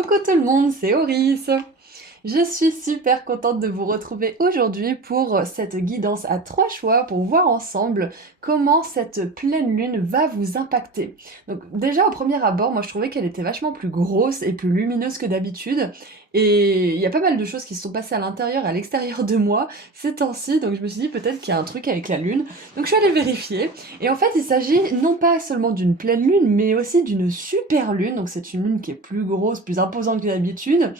Coucou tout le monde, c'est Auris. Je suis super contente de vous retrouver aujourd'hui pour cette guidance à 3 choix pour voir ensemble comment cette pleine lune va vous impacter. Donc déjà au premier abord, moi je trouvais qu'elle était vachement plus grosse et plus lumineuse que d'habitude. Et il y a pas mal de choses qui se sont passées à l'intérieur et à l'extérieur de moi ces temps-ci, donc je me suis dit peut-être qu'il y a un truc avec la lune. Donc je suis allée vérifier. Et en fait, il s'agit non pas seulement d'une pleine lune, mais aussi d'une super lune. Donc c'est une lune qui est plus grosse, plus imposante que d'habitude.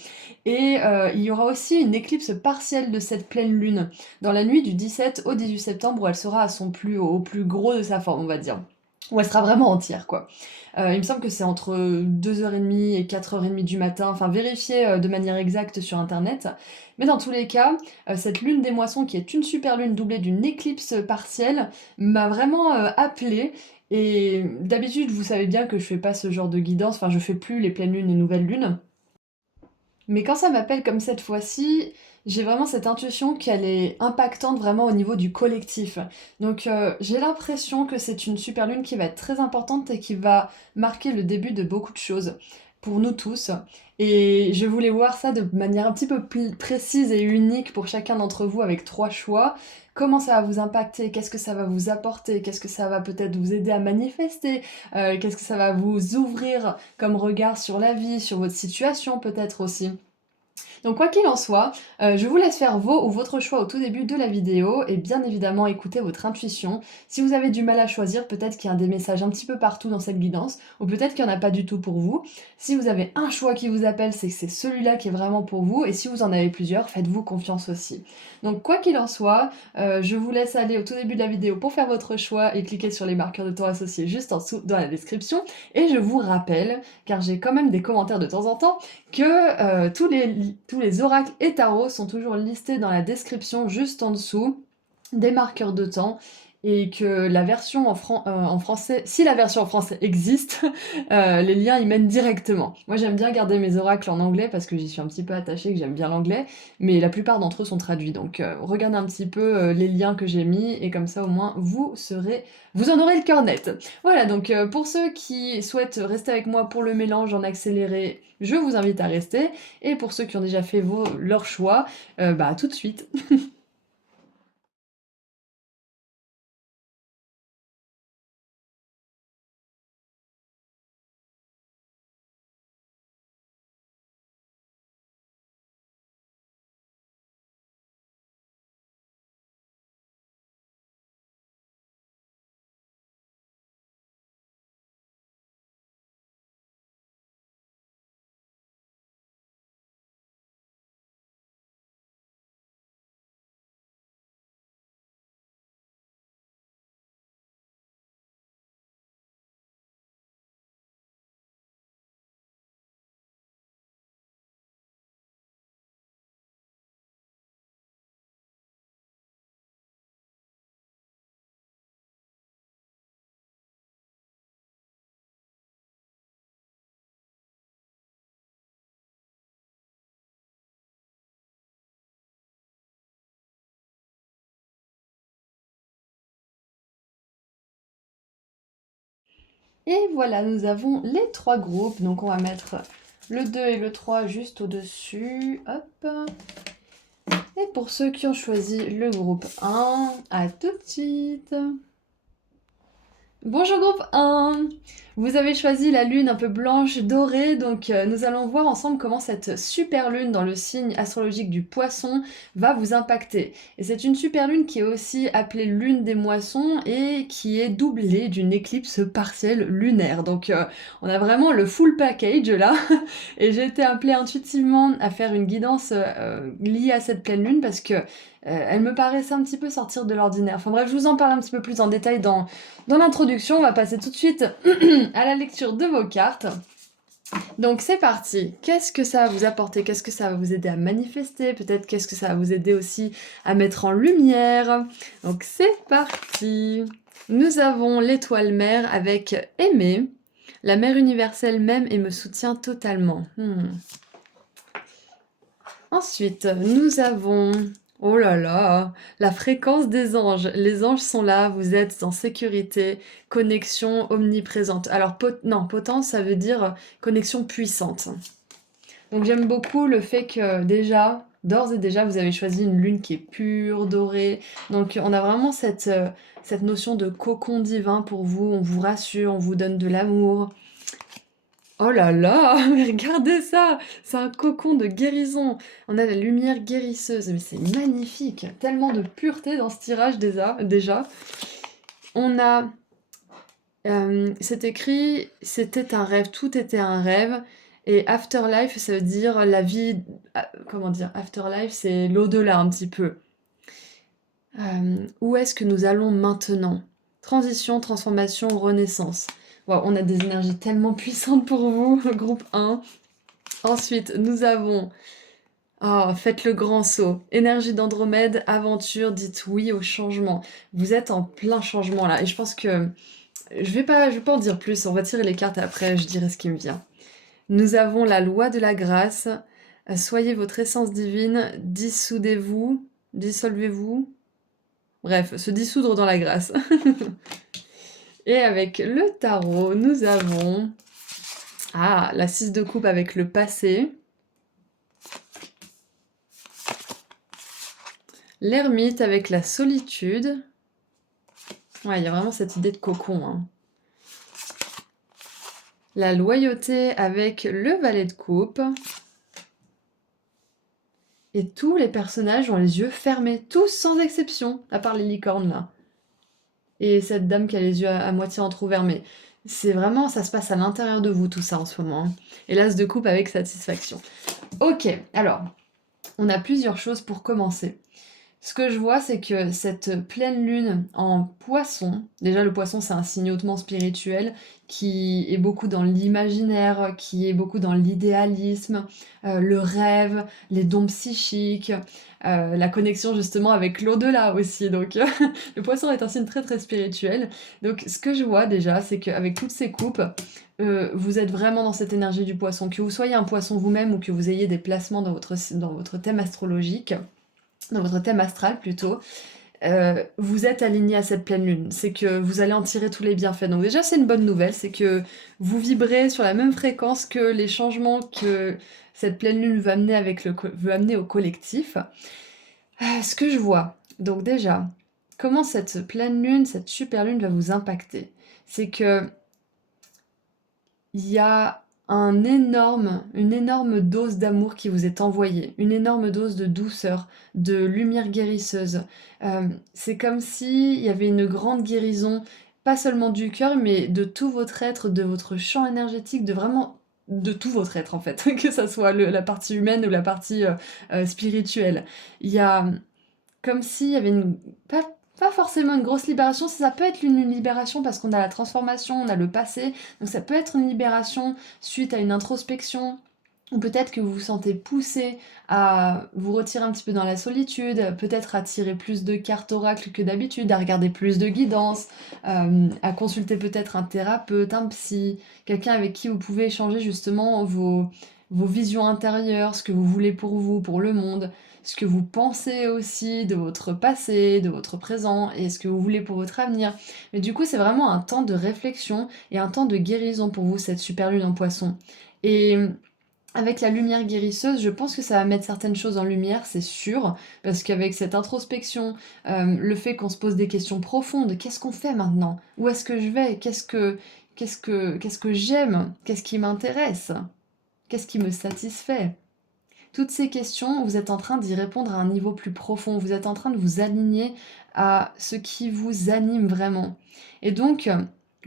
Et il y aura aussi une éclipse partielle de cette pleine lune dans la nuit du 17 au 18 septembre où elle sera à son plus haut, au plus gros de sa forme, on va dire. Où elle sera vraiment entière, quoi. Il me semble que c'est entre 2h30 et 4h30 du matin. Enfin, vérifiez de manière exacte sur internet. Mais dans tous les cas, cette lune des moissons, qui est une super lune doublée d'une éclipse partielle, m'a vraiment appelée. Et d'habitude, vous savez bien que je fais pas ce genre de guidance. Enfin, je fais plus les pleines lunes et nouvelles lunes. Mais quand ça m'appelle comme cette fois-ci, j'ai vraiment cette intuition qu'elle est impactante vraiment au niveau du collectif. Donc j'ai l'impression que c'est une super lune qui va être très importante et qui va marquer le début de beaucoup de choses pour nous tous. Et je voulais voir ça de manière un petit peu plus précise et unique pour chacun d'entre vous avec 3 choix. Comment ça va vous impacter? Qu'est-ce que ça va vous apporter? Qu'est-ce que ça va peut-être vous aider à manifester? Qu'est-ce que ça va vous ouvrir comme regard sur la vie, sur votre situation peut-être aussi? Donc quoi qu'il en soit, je vous laisse faire vos ou votre choix au tout début de la vidéo et bien évidemment écouter votre intuition. Si vous avez du mal à choisir, peut-être qu'il y a des messages un petit peu partout dans cette guidance, ou peut-être qu'il n'y en a pas du tout pour vous. Si vous avez un choix qui vous appelle, c'est que c'est celui-là qui est vraiment pour vous, et si vous en avez plusieurs, faites-vous confiance aussi. Donc quoi qu'il en soit, je vous laisse aller au tout début de la vidéo pour faire votre choix et cliquer sur les marqueurs de temps associés juste en dessous dans la description. Et je vous rappelle, car j'ai quand même des commentaires de temps en temps, que tous les oracles et tarots sont toujours listés dans la description juste en dessous des marqueurs de temps et que la version en français, si la version en français existe, les liens y mènent directement. Moi j'aime bien garder mes oracles en anglais parce que j'y suis un petit peu attachée, que j'aime bien l'anglais, mais la plupart d'entre eux sont traduits. Donc regardez un petit peu les liens que j'ai mis et comme ça au moins vous en aurez le cœur net. Voilà, donc pour ceux qui souhaitent rester avec moi pour le mélange en accéléré, je vous invite à rester. Et pour ceux qui ont déjà fait leur choix, bah tout de suite. Et voilà, nous avons les 3 groupes. Donc on va mettre le 2 et le 3 juste au-dessus. Hop. Et pour ceux qui ont choisi le groupe 1, à tout de suite. Bonjour groupe 1. Vous avez choisi la lune un peu blanche dorée, donc nous allons voir ensemble comment cette super lune dans le signe astrologique du poisson va vous impacter. Et c'est une super lune qui est aussi appelée lune des moissons et qui est doublée d'une éclipse partielle lunaire. Donc on a vraiment le full package là. Et j'ai été appelée intuitivement à faire une guidance liée à cette pleine lune parce que elle me paraissait un petit peu sortir de l'ordinaire. Enfin bref, je vous en parle un petit peu plus en détail dans l'introduction. On va passer tout de suite à la lecture de vos cartes. Donc c'est parti. Qu'est-ce que ça va vous apporter? Qu'est-ce que ça va vous aider à manifester? Peut-être qu'est-ce que ça va vous aider aussi à mettre en lumière? Donc c'est parti. Nous avons l'étoile mère avec aimer. La mère universelle m'aime et me soutient totalement. Ensuite, nous avons... Oh là là, la fréquence des anges. Les anges sont là, vous êtes en sécurité, connexion omniprésente. Alors, non, potence, ça veut dire connexion puissante. Donc j'aime beaucoup le fait que déjà, d'ores et déjà, vous avez choisi une lune qui est pure, dorée. Donc on a vraiment cette notion de cocon divin pour vous. On vous rassure, on vous donne de l'amour. Oh là là, mais regardez ça! C'est un cocon de guérison. On a la lumière guérisseuse, mais c'est magnifique. Tellement de pureté dans ce tirage déjà. On a c'est écrit: «C'était un rêve, tout était un rêve» et afterlife, ça veut dire la vie comment dire? Afterlife, c'est l'au-delà un petit peu. Où est-ce que nous allons maintenant? Transition, transformation, renaissance. Waouh, on a des énergies tellement puissantes pour vous, groupe 1. Ensuite, nous avons faites le grand saut. Énergie d'Andromède, aventure, dites oui au changement. Vous êtes en plein changement là et je pense que je vais pas en dire plus, on va tirer les cartes et après je dirai ce qui me vient. Nous avons la loi de la grâce. Soyez votre essence divine, dissolvez-vous. Bref, se dissoudre dans la grâce. Et avec le tarot, nous avons la 6 de coupe avec le passé. L'ermite avec la solitude. Ouais, il y a vraiment cette idée de cocon, hein. La loyauté avec le valet de coupe. Et tous les personnages ont les yeux fermés, tous sans exception, à part les licornes là. Et cette dame qui a les yeux à moitié entrouverts, mais c'est vraiment, ça se passe à l'intérieur de vous tout ça en ce moment, hein. Et l'as de coupe avec satisfaction. Ok, alors, on a plusieurs choses pour commencer. Ce que je vois, c'est que cette pleine lune en poisson, déjà le poisson c'est un signe hautement spirituel qui est beaucoup dans l'imaginaire, qui est beaucoup dans l'idéalisme, le rêve, les dons psychiques, la connexion justement avec l'au-delà aussi. Donc le poisson est un signe très très spirituel. Donc ce que je vois déjà, c'est qu'avec toutes ces coupes, vous êtes vraiment dans cette énergie du poisson. Que vous soyez un poisson vous-même ou que vous ayez des placements dans votre thème astrologique, dans votre thème astral plutôt, vous êtes aligné à cette pleine lune. C'est que vous allez en tirer tous les bienfaits. Donc déjà, c'est une bonne nouvelle, c'est que vous vibrez sur la même fréquence que les changements que cette pleine lune veut amener au collectif. Ce que je vois, donc déjà, comment cette pleine lune, cette super lune va vous impacter? C'est que il y a une énorme dose d'amour qui vous est envoyée, une énorme dose de douceur, de lumière guérisseuse. C'est comme s'il y avait une grande guérison, pas seulement du cœur, mais de tout votre être, de votre champ énergétique, de vraiment de tout votre être en fait, que ça soit la partie humaine ou la partie spirituelle. Il y a comme s'il y avait pas forcément une grosse libération, ça peut être une libération parce qu'on a la transformation, on a le passé, donc ça peut être une libération suite à une introspection, ou peut-être que vous vous sentez poussé à vous retirer un petit peu dans la solitude, peut-être à tirer plus de cartes oracles que d'habitude, à regarder plus de guidance, à consulter peut-être un thérapeute, un psy, quelqu'un avec qui vous pouvez échanger justement vos visions intérieures, ce que vous voulez pour vous, pour le monde, ce que vous pensez aussi de votre passé, de votre présent et ce que vous voulez pour votre avenir. Mais du coup, c'est vraiment un temps de réflexion et un temps de guérison pour vous, cette super lune en poisson. Et avec la lumière guérisseuse, je pense que ça va mettre certaines choses en lumière, c'est sûr, parce qu'avec cette introspection, le fait qu'on se pose des questions profondes, qu'est-ce qu'on fait maintenant? Où est-ce que je vais? Qu'est-ce que j'aime? Qu'est-ce qui m'intéresse? Qu'est-ce qui me satisfait? Toutes ces questions, vous êtes en train d'y répondre à un niveau plus profond. Vous êtes en train de vous aligner à ce qui vous anime vraiment. Et donc,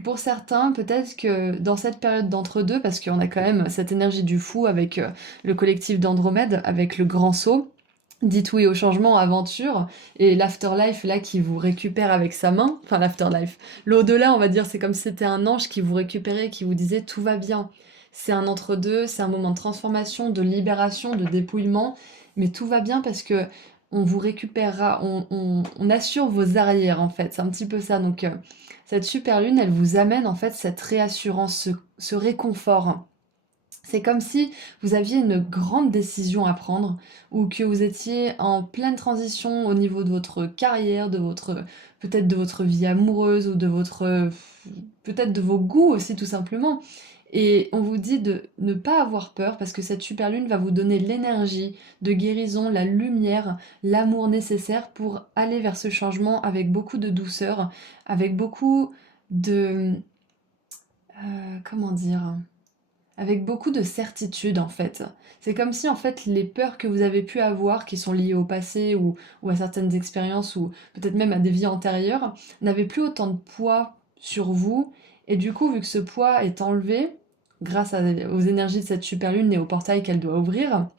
pour certains, peut-être que dans cette période d'entre-deux, parce qu'on a quand même cette énergie du fou avec le collectif d'Andromède, avec le grand saut, dites oui au changement, aventure, et l'afterlife là qui vous récupère avec sa main, enfin l'afterlife, l'au-delà on va dire, c'est comme si c'était un ange qui vous récupérait, qui vous disait tout va bien. C'est un entre-deux, c'est un moment de transformation, de libération, de dépouillement, mais tout va bien parce que on vous récupérera, on assure vos arrières en fait, c'est un petit peu ça. Donc cette super lune, elle vous amène en fait cette réassurance, ce réconfort. C'est comme si vous aviez une grande décision à prendre ou que vous étiez en pleine transition au niveau de votre carrière, peut-être de votre vie amoureuse ou de votre, peut-être de vos goûts aussi tout simplement. Et on vous dit de ne pas avoir peur parce que cette super lune va vous donner l'énergie de guérison, la lumière, l'amour nécessaire pour aller vers ce changement avec beaucoup de douceur, avec beaucoup de... comment dire? Avec beaucoup de certitude en fait. C'est comme si en fait les peurs que vous avez pu avoir, qui sont liées au passé ou à certaines expériences ou peut-être même à des vies antérieures, n'avaient plus autant de poids sur vous. Et du coup, vu que ce poids est enlevé, aux énergies de cette super lune et au portail qu'elle doit ouvrir,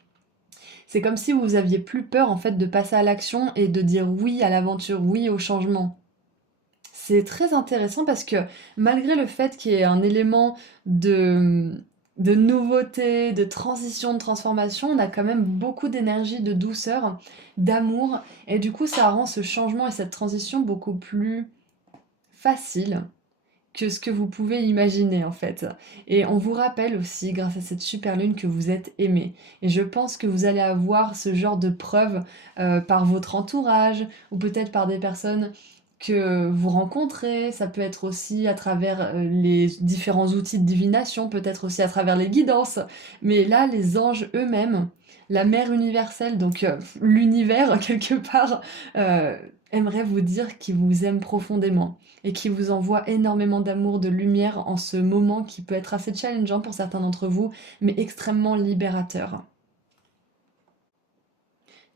c'est comme si vous aviez plus peur en fait de passer à l'action et de dire oui à l'aventure, oui au changement. C'est très intéressant parce que malgré le fait qu'il y ait un élément de nouveauté, de transition, de transformation, on a quand même beaucoup d'énergie, de douceur, d'amour, et du coup ça rend ce changement et cette transition beaucoup plus facile que ce que vous pouvez imaginer en fait. Et on vous rappelle aussi, grâce à cette super lune, que vous êtes aimé. Et je pense que vous allez avoir ce genre de preuves par votre entourage, ou peut-être par des personnes que vous rencontrez. Ça peut être aussi à travers les différents outils de divination, peut-être aussi à travers les guidances. Mais là, les anges eux-mêmes, la mère universelle, donc l'univers quelque part, euh, aimerait vous dire qu'il vous aime profondément et qui vous envoie énormément d'amour, de lumière en ce moment qui peut être assez challengeant pour certains d'entre vous, mais extrêmement libérateur.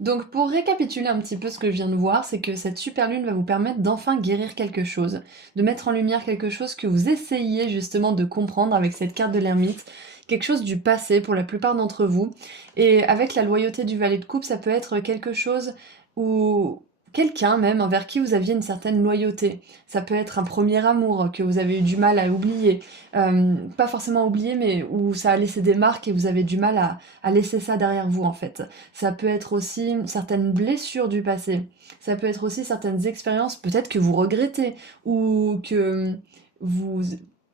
Donc pour récapituler un petit peu ce que je viens de voir, c'est que cette super lune va vous permettre d'enfin guérir quelque chose, de mettre en lumière quelque chose que vous essayez justement de comprendre avec cette carte de l'ermite, quelque chose du passé pour la plupart d'entre vous. Et avec la loyauté du valet de coupe, ça peut être quelque chose où quelqu'un même envers qui vous aviez une certaine loyauté. Ça peut être un premier amour que vous avez eu du mal à oublier. Pas forcément oublier, mais où ça a laissé des marques et vous avez du mal à laisser ça derrière vous en fait. Ça peut être aussi certaines blessures du passé. Ça peut être aussi certaines expériences peut-être que vous regrettez ou que vous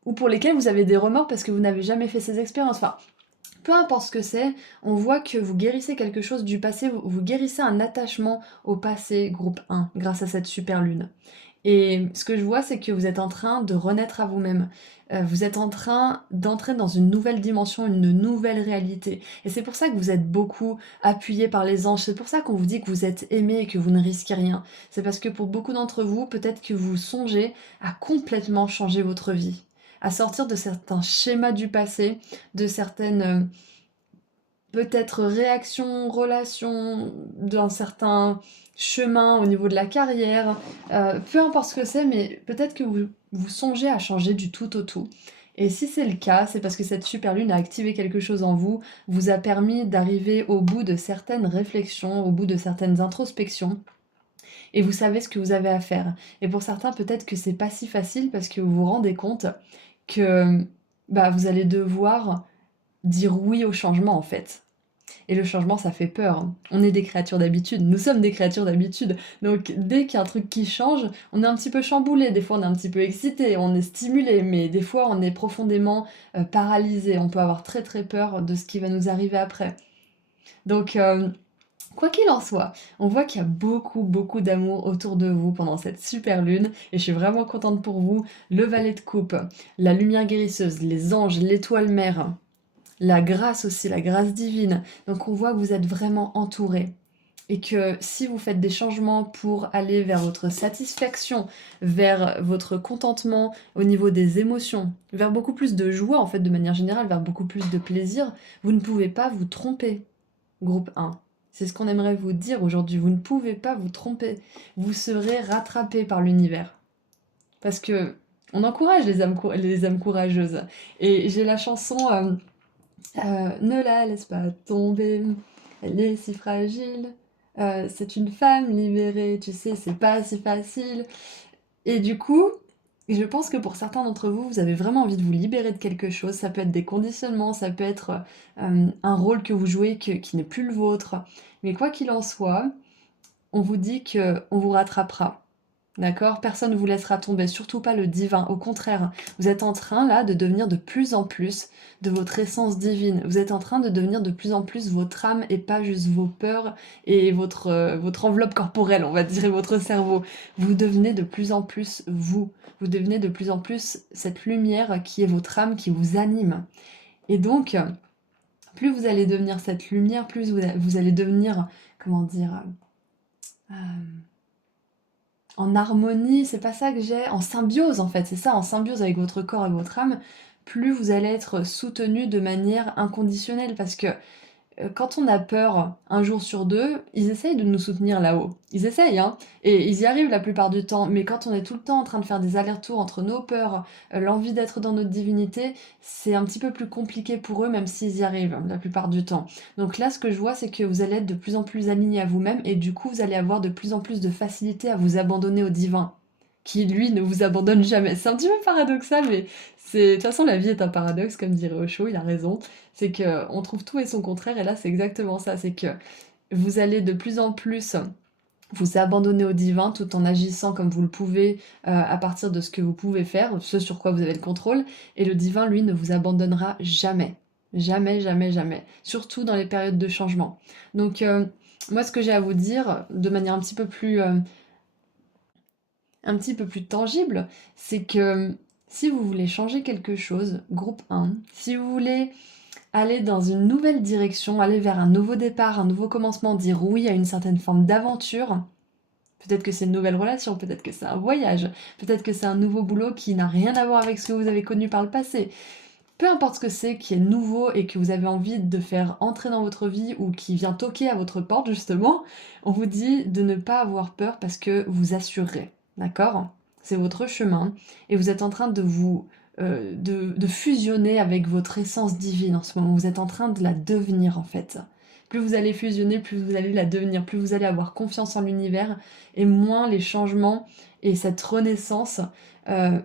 ou pour lesquelles vous avez des remords parce que vous n'avez jamais fait ces expériences. Enfin, peu importe ce que c'est, on voit que vous guérissez quelque chose du passé, vous guérissez un attachement au passé, groupe 1, grâce à cette super lune. Et ce que je vois, c'est que vous êtes en train de renaître à vous-même. Vous êtes en train d'entrer dans une nouvelle dimension, une nouvelle réalité. Et c'est pour ça que vous êtes beaucoup appuyé par les anges. C'est pour ça qu'on vous dit que vous êtes aimé et que vous ne risquez rien. C'est parce que pour beaucoup d'entre vous, peut-être que vous songez à complètement changer votre vie, à sortir de certains schémas du passé, de certaines peut-être réaction, relation d'un certain chemin au niveau de la carrière, peu importe ce que c'est, mais peut-être que vous songez à changer du tout au tout. Et si c'est le cas, c'est parce que cette super lune a activé quelque chose en vous, vous a permis d'arriver au bout de certaines réflexions, au bout de certaines introspections, et vous savez ce que vous avez à faire. Et pour certains, peut-être que c'est pas si facile parce que vous vous rendez compte que bah, vous allez devoir dire oui au changement en fait. Et le changement, ça fait peur, hein. On est des créatures d'habitude, nous sommes des créatures d'habitude. Donc dès qu'il y a un truc qui change, on est un petit peu chamboulé, des fois on est un petit peu excité, on est stimulé, mais des fois on est profondément paralysé. On peut avoir très très peur de ce qui va nous arriver après. Donc quoi qu'il en soit, on voit qu'il y a beaucoup beaucoup d'amour autour de vous pendant cette super lune et je suis vraiment contente pour vous. Le valet de coupe, la lumière guérisseuse, les anges, l'étoile mère, la grâce aussi, la grâce divine. Donc on voit que vous êtes vraiment entouré. Et que si vous faites des changements pour aller vers votre satisfaction, vers votre contentement au niveau des émotions, vers beaucoup plus de joie en fait de manière générale, vers beaucoup plus de plaisir, vous ne pouvez pas vous tromper. Groupe 1. C'est ce qu'on aimerait vous dire aujourd'hui. Vous ne pouvez pas vous tromper. Vous serez rattrapé par l'univers. Parce que on encourage les âmes courageuses. Et j'ai la chanson ne la laisse pas tomber, elle est si fragile. C'est une femme libérée, tu sais, c'est pas si facile. Et du coup, je pense que pour certains d'entre vous, vous avez vraiment envie de vous libérer de quelque chose. Ça peut être des conditionnements, ça peut être un rôle que vous jouez qui n'est plus le vôtre. Mais quoi qu'il en soit, on vous dit que on vous rattrapera. D'accord? Personne ne vous laissera tomber, surtout pas le divin. Au contraire, vous êtes en train là de devenir de plus en plus de votre essence divine. Vous êtes en train de devenir de plus en plus votre âme et pas juste vos peurs et votre enveloppe corporelle, on va dire, et votre cerveau. Vous devenez de plus en plus vous. Vous devenez de plus en plus cette lumière qui est votre âme, qui vous anime. Et donc, plus vous allez devenir cette lumière, plus vous allez devenir, comment dire, euh, en harmonie, c'est pas ça que j'ai, en symbiose en fait, c'est ça, en symbiose avec votre corps et votre âme, plus vous allez être soutenu de manière inconditionnelle parce que quand on a peur un jour sur deux, ils essayent de nous soutenir là-haut. Ils essayent, hein, et ils y arrivent la plupart du temps. Mais quand on est tout le temps en train de faire des allers-retours entre nos peurs, l'envie d'être dans notre divinité, c'est un petit peu plus compliqué pour eux, même s'ils y arrivent la plupart du temps. Donc là, ce que je vois, c'est que vous allez être de plus en plus aligné à vous-même, et du coup, vous allez avoir de plus en plus de facilité à vous abandonner au divin, qui lui ne vous abandonne jamais. C'est un petit peu paradoxal, mais de toute façon, la vie est un paradoxe, comme dirait Osho, il a raison. C'est que on trouve tout et son contraire, et là c'est exactement ça, c'est que vous allez de plus en plus vous abandonner au divin tout en agissant comme vous le pouvez à partir de ce que vous pouvez faire, ce sur quoi vous avez le contrôle, et le divin, lui, ne vous abandonnera jamais. Jamais, jamais, jamais. Surtout dans les périodes de changement. Donc, moi, ce que j'ai à vous dire, de manière un petit peu plus tangible, c'est que si vous voulez changer quelque chose, groupe 1, si vous voulez aller dans une nouvelle direction, aller vers un nouveau départ, un nouveau commencement, dire oui à une certaine forme d'aventure. Peut-être que c'est une nouvelle relation, peut-être que c'est un voyage, peut-être que c'est un nouveau boulot qui n'a rien à voir avec ce que vous avez connu par le passé. Peu importe ce que c'est qui est nouveau et que vous avez envie de faire entrer dans votre vie ou qui vient toquer à votre porte justement, on vous dit de ne pas avoir peur parce que vous assurerez. D'accord? C'est votre chemin et vous êtes en train de vous de fusionner avec votre essence divine en ce moment. Vous êtes en train de la devenir en fait. Plus vous allez fusionner, plus vous allez la devenir, plus vous allez avoir confiance en l'univers et moins les changements et cette renaissance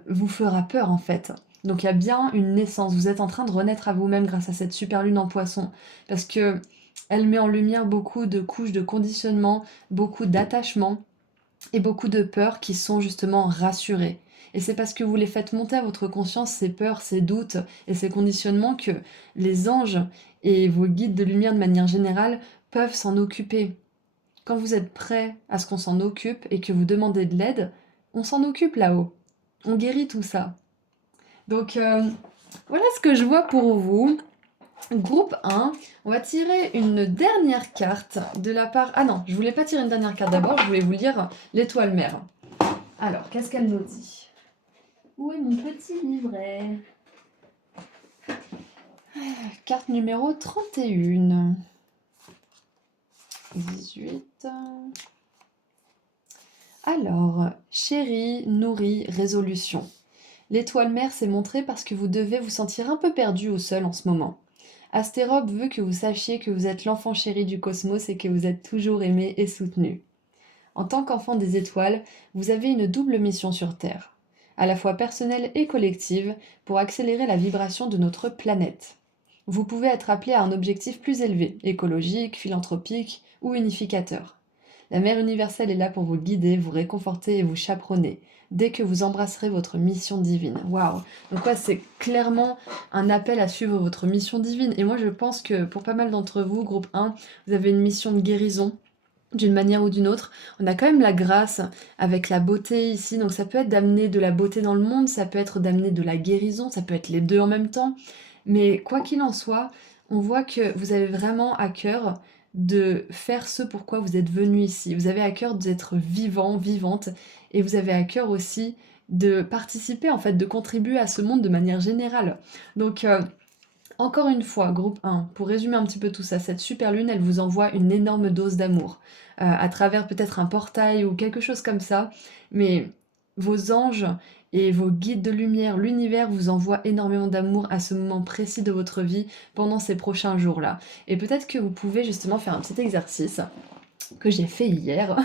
vous fera peur en fait. Donc il y a bien une naissance, vous êtes en train de renaître à vous-même grâce à cette super lune en poisson, parce que elle met en lumière beaucoup de couches de conditionnement, beaucoup d'attachement et beaucoup de peurs qui sont justement rassurées. Et c'est parce que vous les faites monter à votre conscience, ces peurs, ces doutes et ces conditionnements, que les anges et vos guides de lumière de manière générale peuvent s'en occuper. Quand vous êtes prêt à ce qu'on s'en occupe et que vous demandez de l'aide, on s'en occupe là-haut. On guérit tout ça. Donc voilà ce que je vois pour vous. Groupe 1, on va tirer une dernière carte de la part... Ah non, je voulais pas tirer une dernière carte d'abord, je voulais vous lire l'étoile mère. Alors, qu'est-ce qu'elle nous dit? Où est mon petit livret? Carte numéro 31. 18. Alors, chérie, nourrie, résolution. L'étoile mère s'est montrée parce que vous devez vous sentir un peu perdu au sol en ce moment. Astérope veut que vous sachiez que vous êtes l'enfant chéri du cosmos et que vous êtes toujours aimé et soutenu. En tant qu'enfant des étoiles, vous avez une double mission sur Terre, à la fois personnelle et collective, pour accélérer la vibration de notre planète. Vous pouvez être appelé à un objectif plus élevé, écologique, philanthropique ou unificateur. La Mère universelle est là pour vous guider, vous réconforter et vous chaperonner, dès que vous embrasserez votre mission divine. Waouh! Donc ouais, c'est clairement un appel à suivre votre mission divine. Et moi, je pense que pour pas mal d'entre vous, groupe 1, vous avez une mission de guérison d'une manière ou d'une autre. On a quand même la grâce avec la beauté ici, donc ça peut être d'amener de la beauté dans le monde, ça peut être d'amener de la guérison, ça peut être les deux en même temps. Mais quoi qu'il en soit, on voit que vous avez vraiment à cœur de faire ce pourquoi vous êtes venu ici. Vous avez à cœur d'être vivant, vivante, et vous avez à cœur aussi de participer, en fait, de contribuer à ce monde de manière générale. Donc, encore une fois, groupe 1, pour résumer un petit peu tout ça, cette super lune, elle vous envoie une énorme dose d'amour, à travers peut-être un portail ou quelque chose comme ça, mais vos anges et vos guides de lumière, l'univers vous envoie énormément d'amour à ce moment précis de votre vie pendant ces prochains jours-là. Et peut-être que vous pouvez justement faire un petit exercice que j'ai fait hier.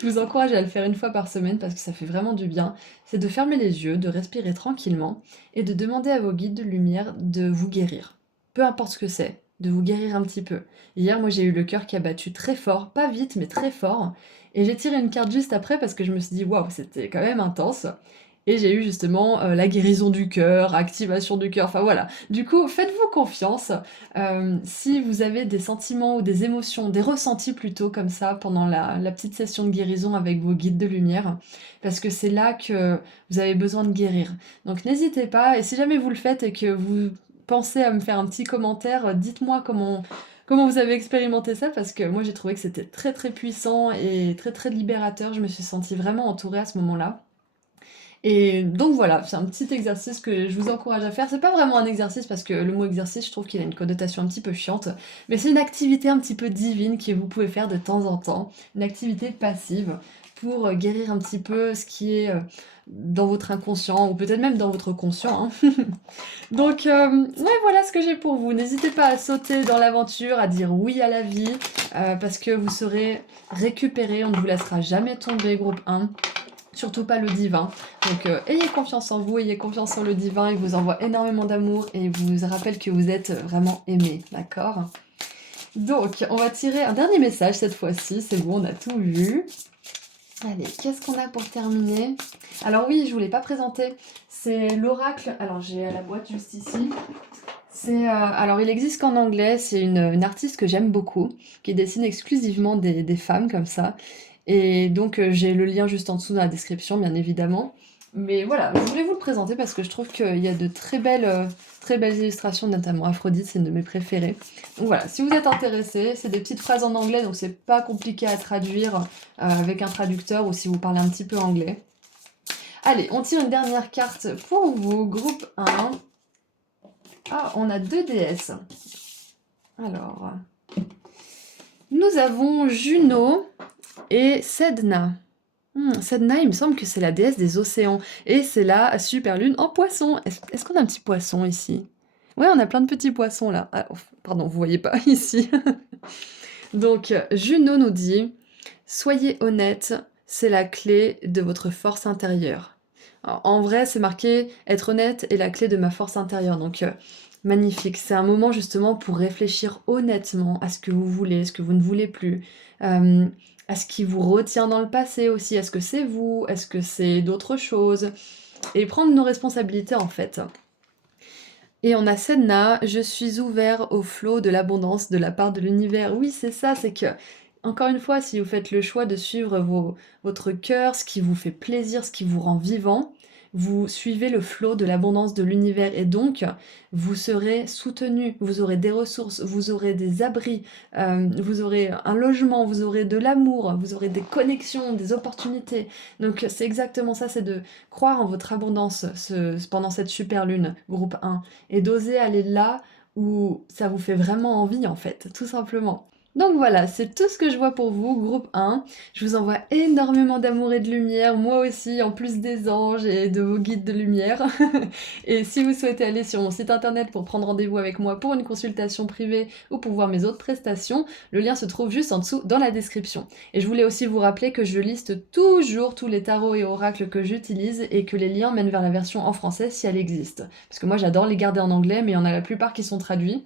Je vous encourage à le faire une fois par semaine parce que ça fait vraiment du bien. C'est de fermer les yeux, de respirer tranquillement et de demander à vos guides de lumière de vous guérir. Peu importe ce que c'est, de vous guérir un petit peu. Hier, moi, j'ai eu le cœur qui a battu très fort, pas vite, mais très fort. Et j'ai tiré une carte juste après parce que je me suis dit: «Waouh, c'était quand même intense». Et j'ai eu justement, la guérison du cœur, activation du cœur, enfin voilà. Du coup, faites-vous confiance, si vous avez des sentiments ou des émotions, des ressentis plutôt comme ça pendant la petite session de guérison avec vos guides de lumière, parce que c'est là que vous avez besoin de guérir. Donc n'hésitez pas et si jamais vous le faites et que vous pensez à me faire un petit commentaire, dites-moi comment vous avez expérimenté ça parce que moi j'ai trouvé que c'était très, très puissant et très, très libérateur. Je me suis sentie vraiment entourée à ce moment-là. Et donc voilà, c'est un petit exercice que je vous encourage à faire. C'est pas vraiment un exercice parce que le mot exercice, je trouve qu'il a une connotation un petit peu chiante, mais c'est une activité un petit peu divine que vous pouvez faire de temps en temps, une activité passive pour guérir un petit peu ce qui est dans votre inconscient ou peut-être même dans votre conscient, hein. Donc ouais, voilà ce que j'ai pour vous. N'hésitez pas à sauter dans l'aventure, à dire oui à la vie, parce que vous serez récupéré, on ne vous laissera jamais tomber, groupe 1. Surtout pas le divin. Donc ayez confiance en vous, ayez confiance en le divin, il vous envoie énormément d'amour et il vous rappelle que vous êtes vraiment aimé, d'accord? Donc on va tirer un dernier message cette fois-ci, c'est bon, on a tout vu. Allez, qu'est-ce qu'on a pour terminer? Alors oui, je vous l'ai pas présenté, c'est l'oracle, alors j'ai la boîte juste ici. Alors il existe qu'en anglais, c'est une artiste que j'aime beaucoup, qui dessine exclusivement des femmes comme ça. Et donc j'ai le lien juste en dessous dans la description, bien évidemment. Mais voilà, je voulais vous le présenter parce que je trouve qu'il y a de très belles illustrations, notamment Aphrodite, c'est une de mes préférées. Donc voilà, si vous êtes intéressé, c'est des petites phrases en anglais, donc c'est pas compliqué à traduire avec un traducteur ou si vous parlez un petit peu anglais. Allez, on tire une dernière carte pour vous, groupe 1. Ah, on a 2 déesses. Alors, nous avons Juno et Sedna. Sedna, il me semble que c'est la déesse des océans. Et c'est la super lune en poisson. Est-ce qu'on a un petit poisson ici? Ouais, on a plein de petits poissons là. Ah, pardon, vous voyez pas ici. Donc, Juno nous dit, soyez honnête, c'est la clé de votre force intérieure. Alors, en vrai, c'est marqué, être honnête est la clé de ma force intérieure. Donc, magnifique. C'est un moment justement pour réfléchir honnêtement à ce que vous voulez, ce que vous ne voulez plus. Euh, à ce qui vous retient dans le passé aussi. Est-ce que c'est vous? Est-ce que c'est d'autres choses? Et prendre nos responsabilités en fait. Et on a Sedna, je suis ouvert au flot de l'abondance de la part de l'univers. Oui, c'est ça, c'est que, encore une fois, si vous faites le choix de suivre votre cœur, ce qui vous fait plaisir, ce qui vous rend vivant, vous suivez le flot de l'abondance de l'univers et donc vous serez soutenu, vous aurez des ressources, vous aurez des abris, vous aurez un logement, vous aurez de l'amour, vous aurez des connexions, des opportunités. Donc c'est exactement ça, c'est de croire en votre abondance pendant cette super lune, groupe 1 et d'oser aller là où ça vous fait vraiment envie en fait, tout simplement. Donc voilà, c'est tout ce que je vois pour vous, groupe 1. Je vous envoie énormément d'amour et de lumière, moi aussi, en plus des anges et de vos guides de lumière. Et si vous souhaitez aller sur mon site internet pour prendre rendez-vous avec moi pour une consultation privée ou pour voir mes autres prestations, le lien se trouve juste en dessous dans la description. Et je voulais aussi vous rappeler que je liste toujours tous les tarots et oracles que j'utilise et que les liens mènent vers la version en français si elle existe. Parce que moi j'adore les garder en anglais, mais il y en a la plupart qui sont traduits.